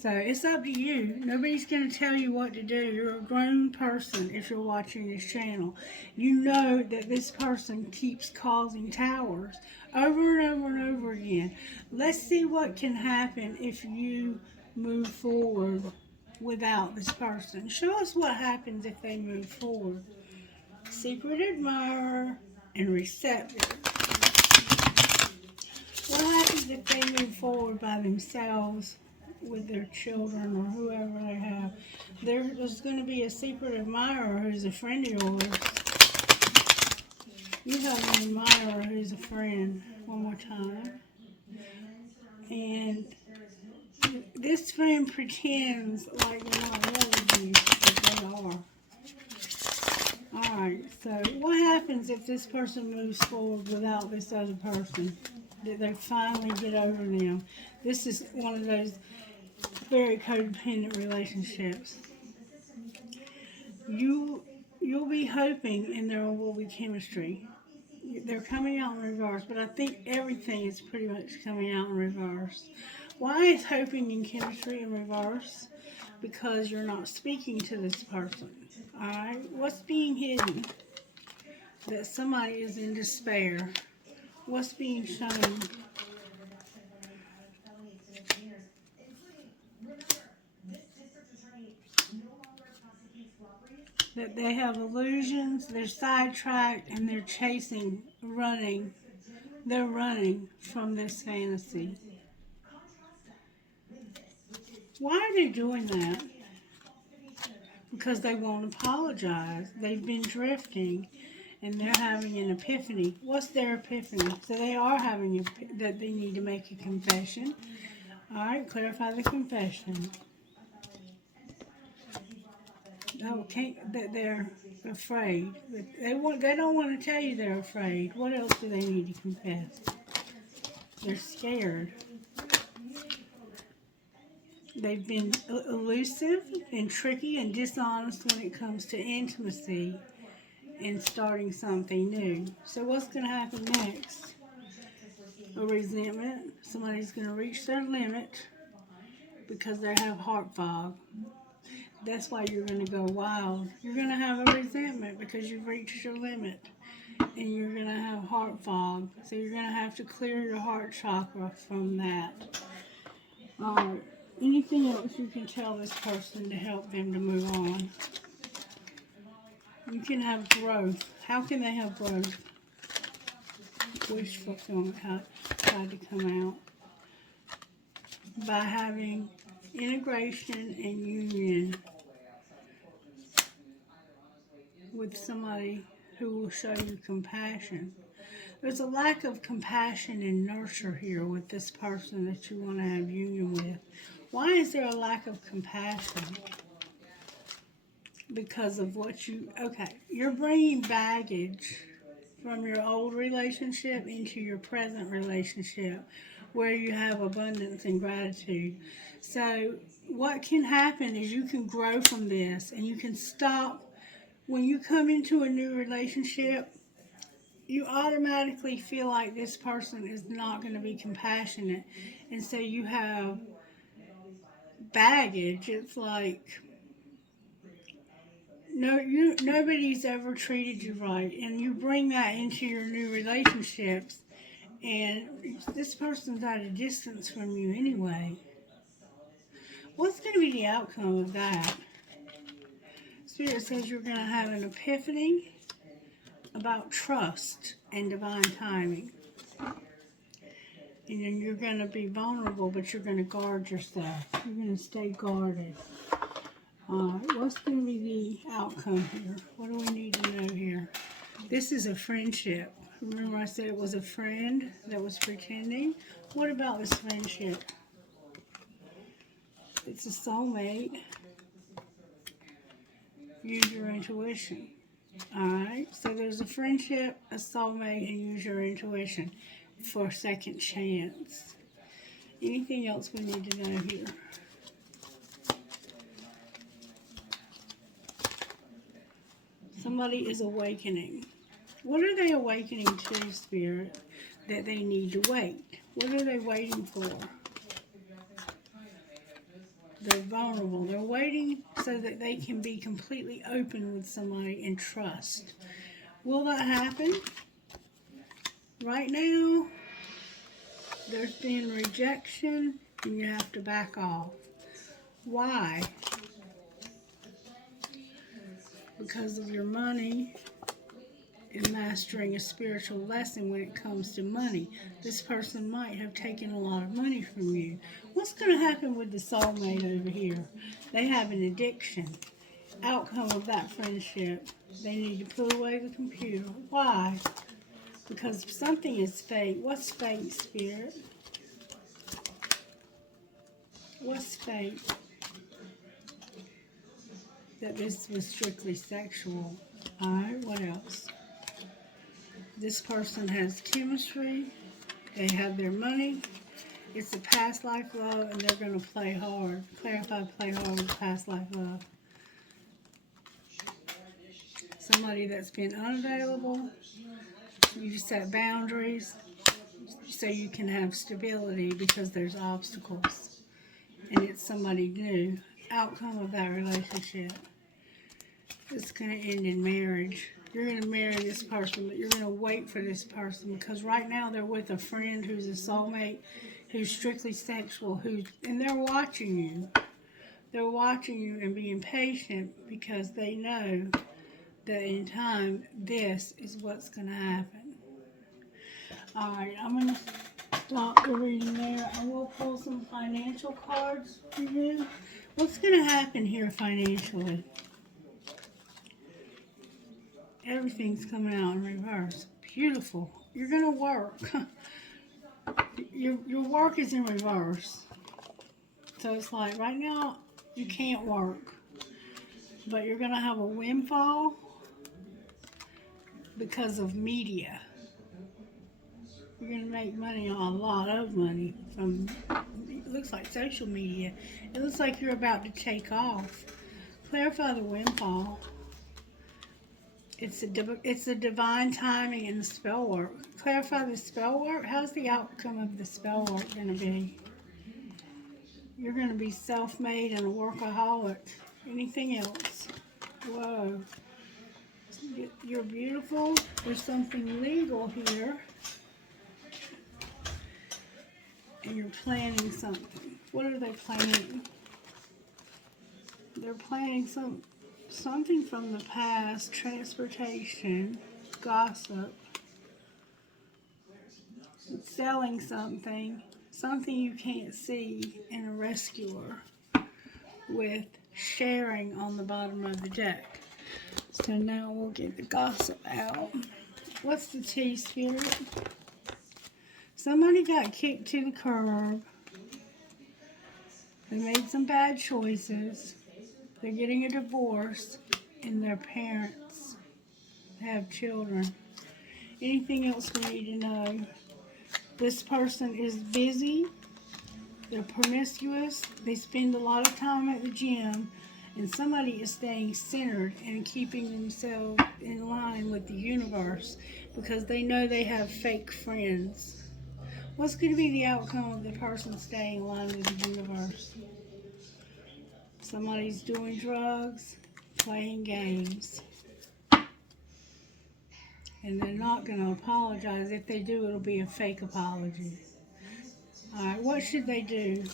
So it's up to you. Nobody's going to tell you what to do. You're a grown person if you're watching this channel. You know that this person keeps causing towers over and over and over again. Let's see what can happen if you move forward without this person. Show us what happens if they move forward. Secret admirer and receptive. What happens if they move forward by themselves with their children or whoever they have? There's going to be a secret admirer who's a friend of yours. You have an admirer who's a friend. One more time. And this friend pretends like they're not loving you, but they are. Alright, so what happens if this person moves forward without this other person? Did they finally get over them? This is one of those very codependent relationships. You'll be hoping and there will be chemistry. They're coming out in reverse, but I think everything is pretty much coming out in reverse. Why is hoping and chemistry in reverse? Because you're not speaking to this person. Alright? What's being hidden? That somebody is in despair. What's being shown? That they have illusions, they're sidetracked, and they're chasing, running They're running from this fantasy. Why are they doing that? Because they won't apologize. They've been drifting and they're having an epiphany. What's their epiphany? So they are having that they need to make a confession. All right, clarify the confession. Okay, that they're afraid. They don't want to tell you they're afraid. What else do they need to confess? They're scared. They've been elusive and tricky and dishonest when it comes to intimacy and starting something new. So what's going to happen next? A resentment. Somebody's going to reach their limit because they have heart fog. That's why you're going to go wild. You're going to have a resentment because you've reached your limit. And you're going to have heart fog. So you're going to have to clear your heart chakra from that. Anything else you can tell this person to help them to move on? You can have growth. How can they have growth? Wish fulfillment tried to come out. By having integration and union with somebody who will show you compassion. There's a lack of compassion and nurture here with this person that you want to have union with. Why is there a lack of compassion? Because of you're bringing baggage from your old relationship into your present relationship where you have abundance and gratitude. So what can happen is you can grow from this and you can stop. When you come into a new relationship, you automatically feel like this person is not going to be compassionate. And so you have baggage. It's like nobody's ever treated you right. And you bring that into your new relationships. And this person's at a distance from you anyway. What's going to be the outcome of that? Spirit says you're going to have an epiphany about trust and divine timing. And then you're going to be vulnerable, but you're going to guard yourself. You're going to stay guarded. What's going to be the outcome here? What do we need to know here? This is a friendship. Remember I said it was a friend that was pretending? What about this friendship? It's a soulmate. Use your intuition. Alright, so there's a friendship, a soulmate, and use your intuition for a second chance. Anything else we need to know here? Somebody is awakening. What are they awakening to, Spirit, that they need to wait? What are they waiting for? They're vulnerable. They're waiting so that they can be completely open with somebody and trust. Will that happen? Right now, there's been rejection and you have to back off. Why? Because of your money and mastering a spiritual lesson when it comes to money. This person might have taken a lot of money from you. What's going to happen with the soulmate over here? They have an addiction. Outcome of that friendship, they need to put away the computer. Why? Because something is fake. What's fake, Spirit? What's fake? That this was strictly sexual. Alright, what else? This person has chemistry. They have their money. It's a past life love, and they're going to play hard. Clarify, play hard with past life love. Somebody that's been unavailable. You set boundaries so you can have stability because there's obstacles. And it's somebody new. Outcome of that relationship. It's going to end in marriage. You're going to marry this person, but you're going to wait for this person because right now they're with a friend who's a soulmate, who's strictly sexual, and they're watching you. They're watching you and being patient because they know that in time, this is what's going to happen. Alright, I'm going to stop the reading there. I will pull some financial cards for you. What's going to happen here financially? Everything's coming out in reverse. Beautiful. You're going to work. Your work is in reverse. So it's like right now you can't work. But you're going to have a windfall because of media. You're going to make money, a lot of money from, it looks like social media. It looks like you're about to take off. Clarify the windfall. It's a divine timing in the spell work. Clarify the spell work. How's the outcome of the spell work going to be? You're going to be self-made and a workaholic. Anything else? Whoa. You're beautiful. There's something legal here. And you're planning something. What are they planning? They're planning something from the past, transportation, gossip, selling something you can't see, and a rescuer with sharing on the bottom of the deck. So now we'll get the gossip out. What's the tea, Spirit? Somebody got kicked to the curb. They made some bad choices. They're getting a divorce, and their parents have children. Anything else we need to know? This person is busy. They're promiscuous. They spend a lot of time at the gym, and somebody is staying centered and keeping themselves in line with the universe because they know they have fake friends. What's going to be the outcome of the person staying in line with the universe? Somebody's doing drugs, playing games. And they're not going to apologize. If they do, it'll be a fake apology. Alright, what should they do?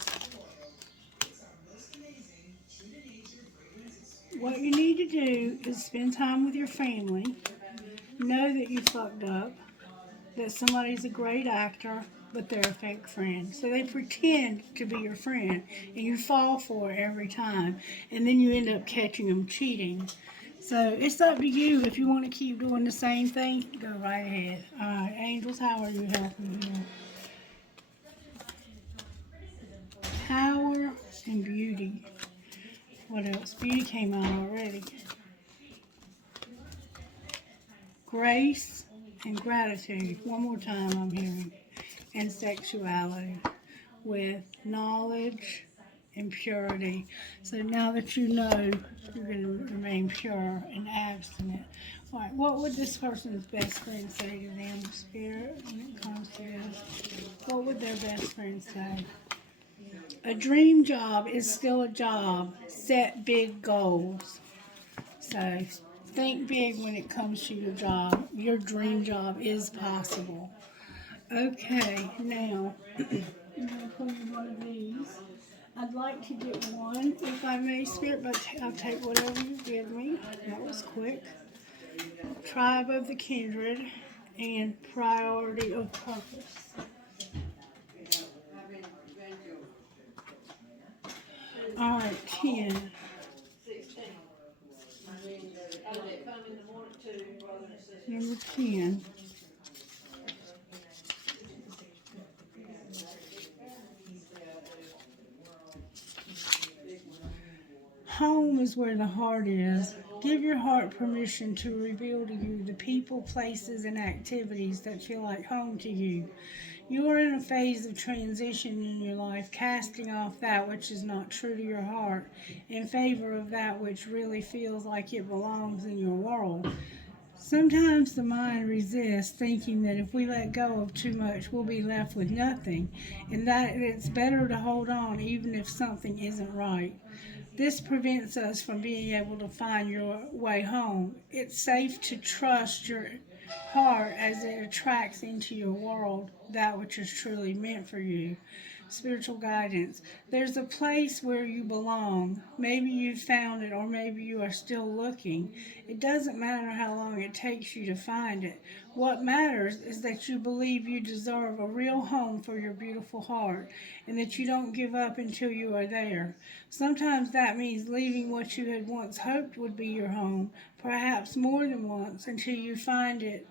What you need to do is spend time with your family. Know that you fucked up. That somebody's a great actor, but they're a fake friend. So they pretend to be your friend, and you fall for it every time. And then you end up catching them cheating. So it's up to you. If you want to keep doing the same thing, go right ahead. Alright, angels, how are you helping here? Power and beauty. What else? Beauty came out already. Grace and gratitude. One more time I'm hearing. And sexuality with knowledge and purity. So now that you know, you're going to remain pure and abstinent. All right, what would this person's best friend say to them, Spirit, when it comes to this? What would their best friend say? A dream job is still a job. Set big goals. So think big when it comes to your job. Your dream job is possible. Okay, now I'm going to put in one of these. I'd like to get one, if I may, Spirit, but I'll take whatever you give me. That was quick. Tribe of the kindred and priority of purpose. All right, 10. Number 10. Home is where the heart is. Give your heart permission to reveal to you the people, places, and activities that feel like home to you. You are in a phase of transition in your life, casting off that which is not true to your heart in favor of that which really feels like it belongs in your world. Sometimes the mind resists, thinking that if we let go of too much, we'll be left with nothing, and that it's better to hold on even if something isn't right. This prevents us from being able to find your way home. It's safe to trust your heart as it attracts into your world that which is truly meant for you. spiritual guidance. There's a place where you belong. Maybe you found it, or maybe you are still looking. It doesn't matter how long it takes you to find it. What matters is that you believe you deserve a real home for your beautiful heart, and that you don't give up until you are there. Sometimes that means leaving what you had once hoped would be your home, perhaps more than once, until you find it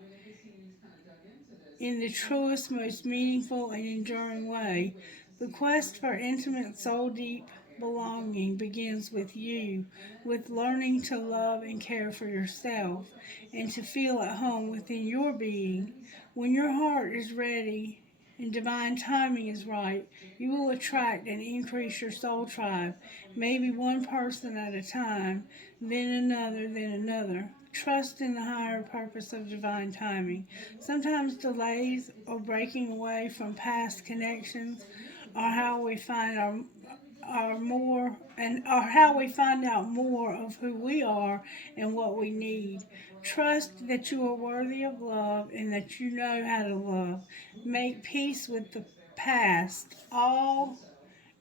in the truest, most meaningful, and enduring way. The quest for intimate, soul deep belonging begins with you, with learning to love and care for yourself, and to feel at home within your being. When your heart is ready and divine timing is right, you will attract and increase your soul tribe, maybe one person at a time, then another, then another. Trust in the higher purpose of divine timing. Sometimes delays or breaking away from past connections are how we find our more and are how we find out more of who we are and what we need. Trust that you are worthy of love and that you know how to love. Make peace with the past. All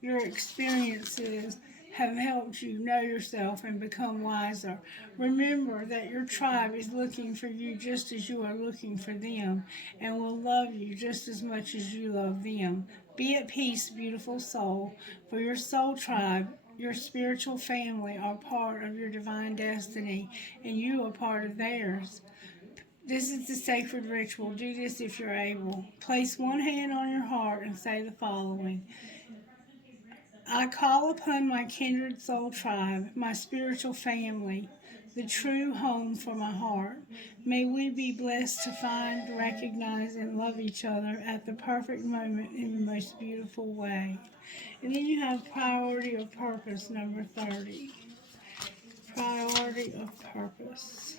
your experiences have helped you know yourself and become wiser. Remember that your tribe is looking for you just as you are looking for them, and will love you just as much as you love them. Be at peace, beautiful soul, for your soul tribe, your spiritual family, are part of your divine destiny, and you are part of theirs. This is the sacred ritual. Do this if you're able. Place one hand on your heart and say the following: I call upon my kindred soul tribe, my spiritual family, the true home for my heart. May we be blessed to find, recognize, and love each other at the perfect moment in the most beautiful way. And then you have priority of purpose, number 30. Priority of purpose.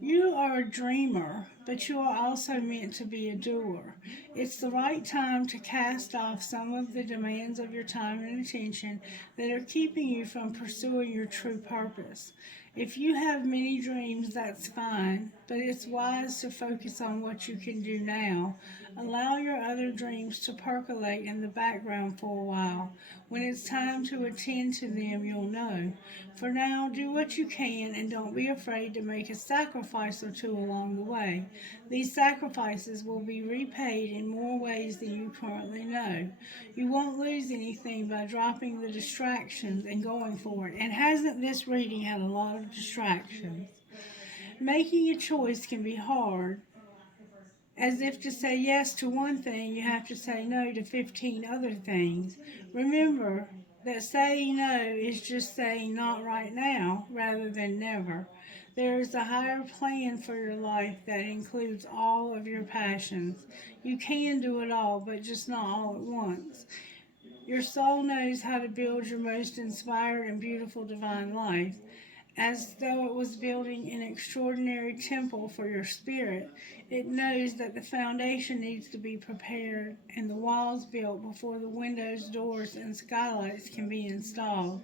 You are a dreamer, but you are also meant to be a doer. It's the right time to cast off some of the demands of your time and attention that are keeping you from pursuing your true purpose. If you have many dreams, that's fine, but it's wise to focus on what you can do now. Allow your other dreams to percolate in the background for a while. When it's time to attend to them, you'll know. For now, do what you can and don't be afraid to make a sacrifice or two along the way. These sacrifices will be repaid in more ways than you currently know. You won't lose anything by dropping the distractions and going for it. And hasn't this reading had a lot of distractions? Making a choice can be hard. As if to say yes to one thing, you have to say no to 15 other things. Remember that saying no is just saying not right now rather than never. There is a higher plan for your life that includes all of your passions. You can do it all, but just not all at once. Your soul knows how to build your most inspired and beautiful divine life, as though it was building an extraordinary temple for your spirit. It knows that the foundation needs to be prepared and the walls built before the windows, doors, and skylights can be installed.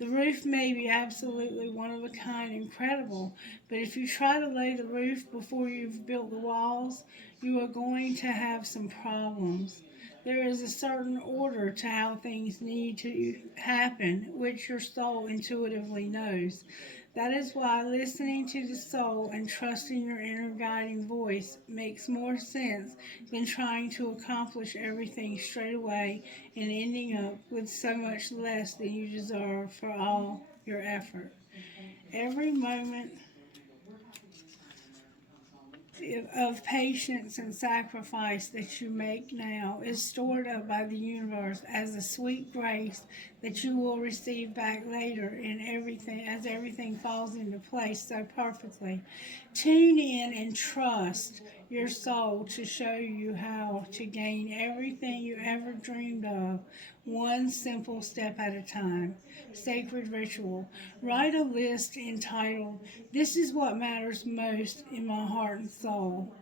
The roof may be absolutely one of a kind, incredible, but if you try to lay the roof before you've built the walls, you are going to have some problems. There is a certain order to how things need to happen, which your soul intuitively knows. That is why listening to the soul and trusting your inner guiding voice makes more sense than trying to accomplish everything straight away and ending up with so much less than you deserve for all your effort. Every moment of patience and sacrifice that you make now is stored up by the universe as a sweet grace that you will receive back later in everything as everything falls into place so perfectly. Tune in and trust your soul to show you how to gain everything you ever dreamed of, one simple step at a time. Sacred ritual. Write a list entitled, This is what matters most in my heart and soul.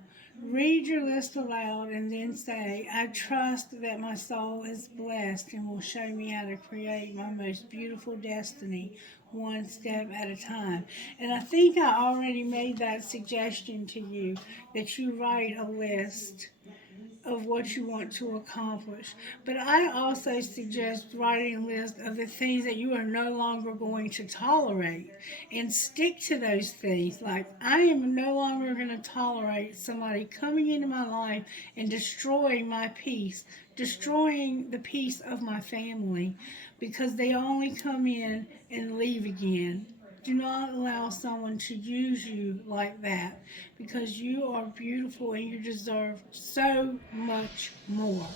Read your list aloud and then say, I trust that my soul is blessed and will show me how to create my most beautiful destiny, one step at a time. And I think I already made that suggestion to you, that you write a list of what you want to accomplish. But I also suggest writing a list of the things that you are no longer going to tolerate and stick to those things. Like, I am no longer going to tolerate somebody coming into my life and destroying my peace, destroying the peace of my family because they only come in and leave again. Do not allow someone to use you like that because you are beautiful and you deserve so much more.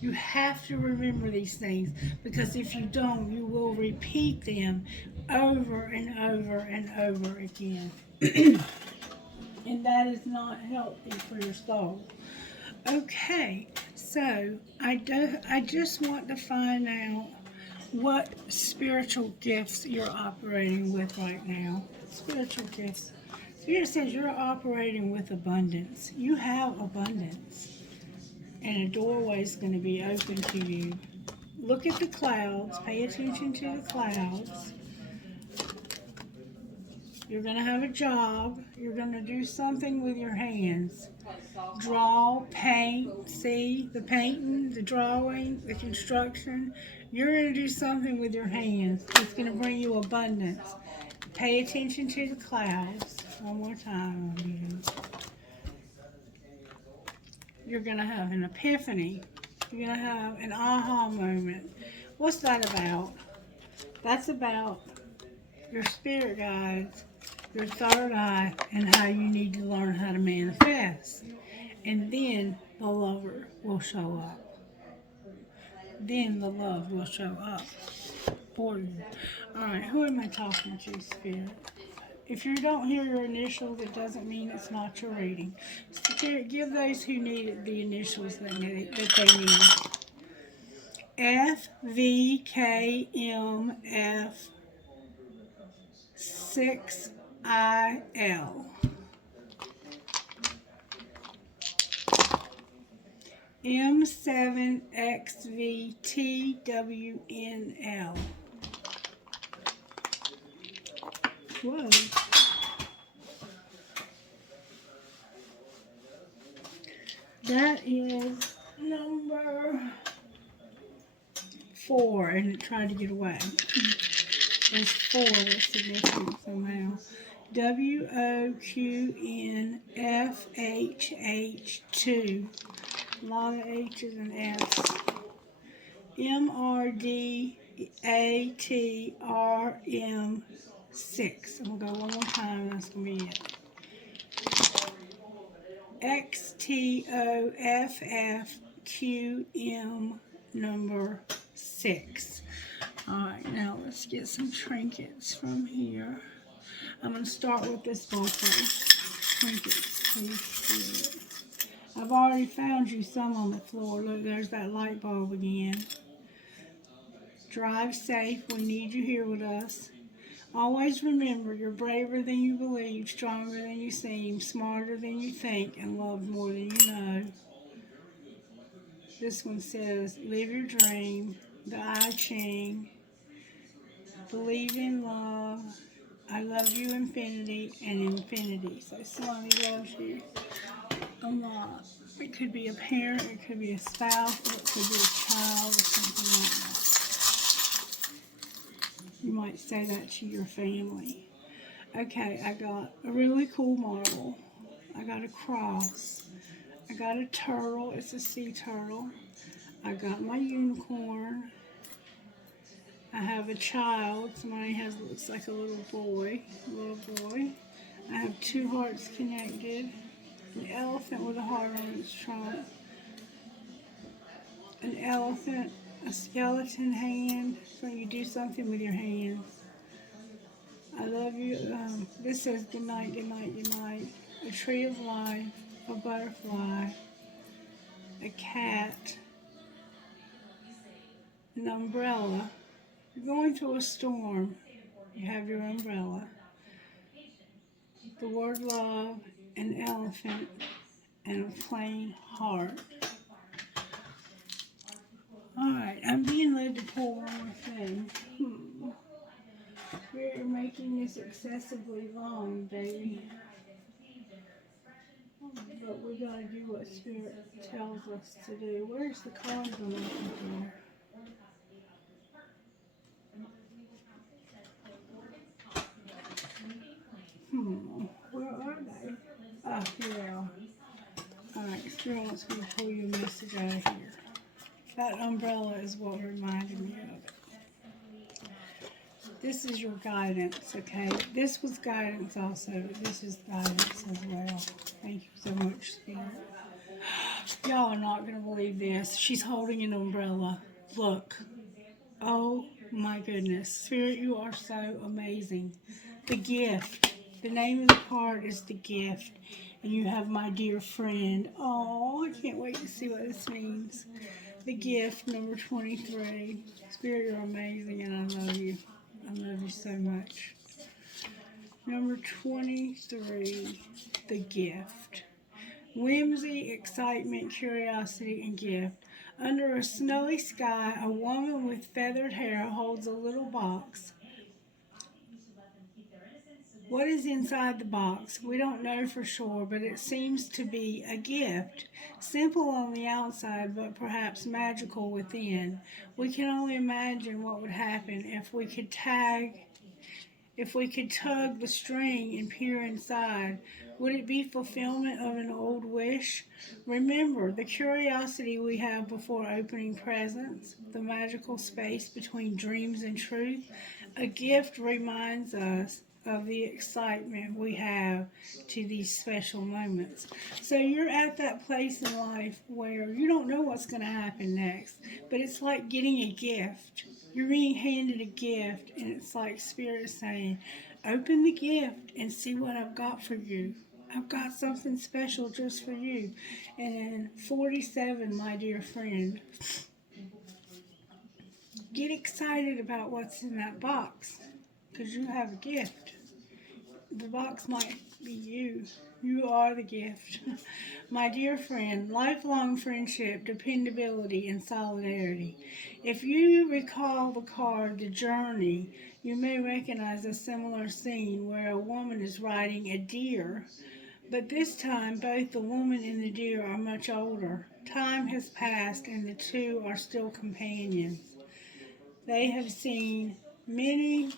You have to remember these things because if you don't, you will repeat them over and over and over again. And that is not healthy for your soul. Okay, so I just want to find out what spiritual gifts you're operating with right now. Spiritual gifts. Spirit says you're operating with abundance. You have abundance. And a doorway is going to be open to you. Look at the clouds. Pay attention to the clouds. You're going to have a job. You're going to do something with your hands. Draw, paint, see the painting, the drawing, the construction. You're going to do something with your hands. It's going to bring you abundance. Pay attention to the clouds. One more time. You're going to have an epiphany. You're going to have an aha moment. What's that about? That's about your spirit guides, your third eye, and how you need to learn how to manifest. And then the lover will show up. Then the love will show up for you. All right, who am I talking to, Spirit? If you don't hear your initials, it doesn't mean it's not your reading. Spirit, give those who need it the initials that they need. FVKMF 6IL. M7XVTWNL. Whoa. That is number 4, and it tried to get away. There's 4 that's significant somehow. WOQNFHH2. A lot of H's and F's. MRDATRM6. I'm going to go one more time, and that's going to be it. XTOFFQM number 6. Alright, now let's get some trinkets from here. I'm going to start with this bouquet. Trinkets, please. I've already found you some on the floor. Look, there's that light bulb again. Drive safe. We need you here with us. Always remember, you're braver than you believe, stronger than you seem, smarter than you think, and loved more than you know. This one says, live your dream, the I Ching, believe in love, I love you infinity and infinity. So somebody loves you a lot. It could be a parent, it could be a spouse, or it could be a child, or something like that. You might say that to your family. Okay, I got a really cool marble. I got a cross. I got a turtle. It's a sea turtle. I got my unicorn. I have a child. Somebody looks like a little boy. I have 2 hearts connected. An elephant with a heart on its trunk. An elephant, a skeleton hand. So you do something with your hands. I love you. This says good night, good night, good night. A tree of life, a butterfly, a cat, an umbrella. You're going through a storm. You have your umbrella. The word love, an elephant, and a plain heart. Alright, I'm being led to pull one more thing. We're making this excessively long, baby. But we gotta do what Spirit tells us to do. Where's the cards I'm looking for? Where are they? Oh, here they are. Alright, Spirit wants me to pull you a message out of here. That umbrella is what reminded me of it. This is your guidance, okay? This was guidance also, but this is guidance as well. Thank you so much, Spirit. Y'all are not going to believe this. She's holding an umbrella. Look. Oh my goodness. Spirit, you are so amazing. The gift. The name of the card is the gift. And you have my dear friend. Oh, I can't wait to see what this means. The gift, number 23. Spirit, you're amazing and I love you. I love you so much. Number 23, the gift. Whimsy, excitement, curiosity, and gift. Under a snowy sky, a woman with feathered hair holds a little box. What is inside the box? We don't know for sure, but it seems to be a gift. Simple on the outside, but perhaps magical within. We can only imagine what would happen if we could tug the string and peer inside. Would it be fulfillment of an old wish? Remember the curiosity we have before opening presents, the magical space between dreams and truth. A gift reminds us of the excitement we have to these special moments. So you're at that place in life where you don't know what's going to happen next, but it's like getting a gift. You're being handed a gift, and it's like Spirit is saying, open the gift and see what I've got for you. I've got something special just for you. And 47, my dear friend, get excited about what's in that box, because you have a gift. The box might be you. You are the gift. My dear friend, lifelong friendship, dependability, and solidarity. If you recall the card, The Journey, you may recognize a similar scene where a woman is riding a deer. But this time, both the woman and the deer are much older. Time has passed and the two are still companions. They have seen many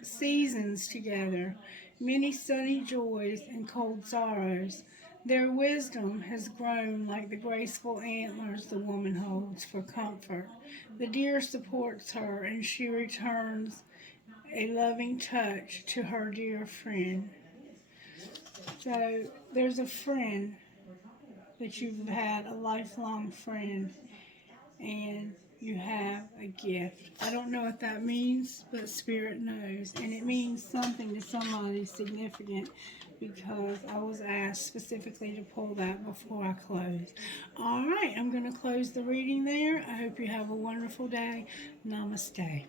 seasons together, many sunny joys and cold sorrows. Their wisdom has grown like the graceful antlers the woman holds for comfort. The deer supports her and she returns a loving touch to her dear friend. So there's a friend that you've had, a lifelong friend, and you have a gift. I don't know what that means, but Spirit knows. And it means something to somebody significant because I was asked specifically to pull that before I close. All right, I'm going to close the reading there. I hope you have a wonderful day. Namaste.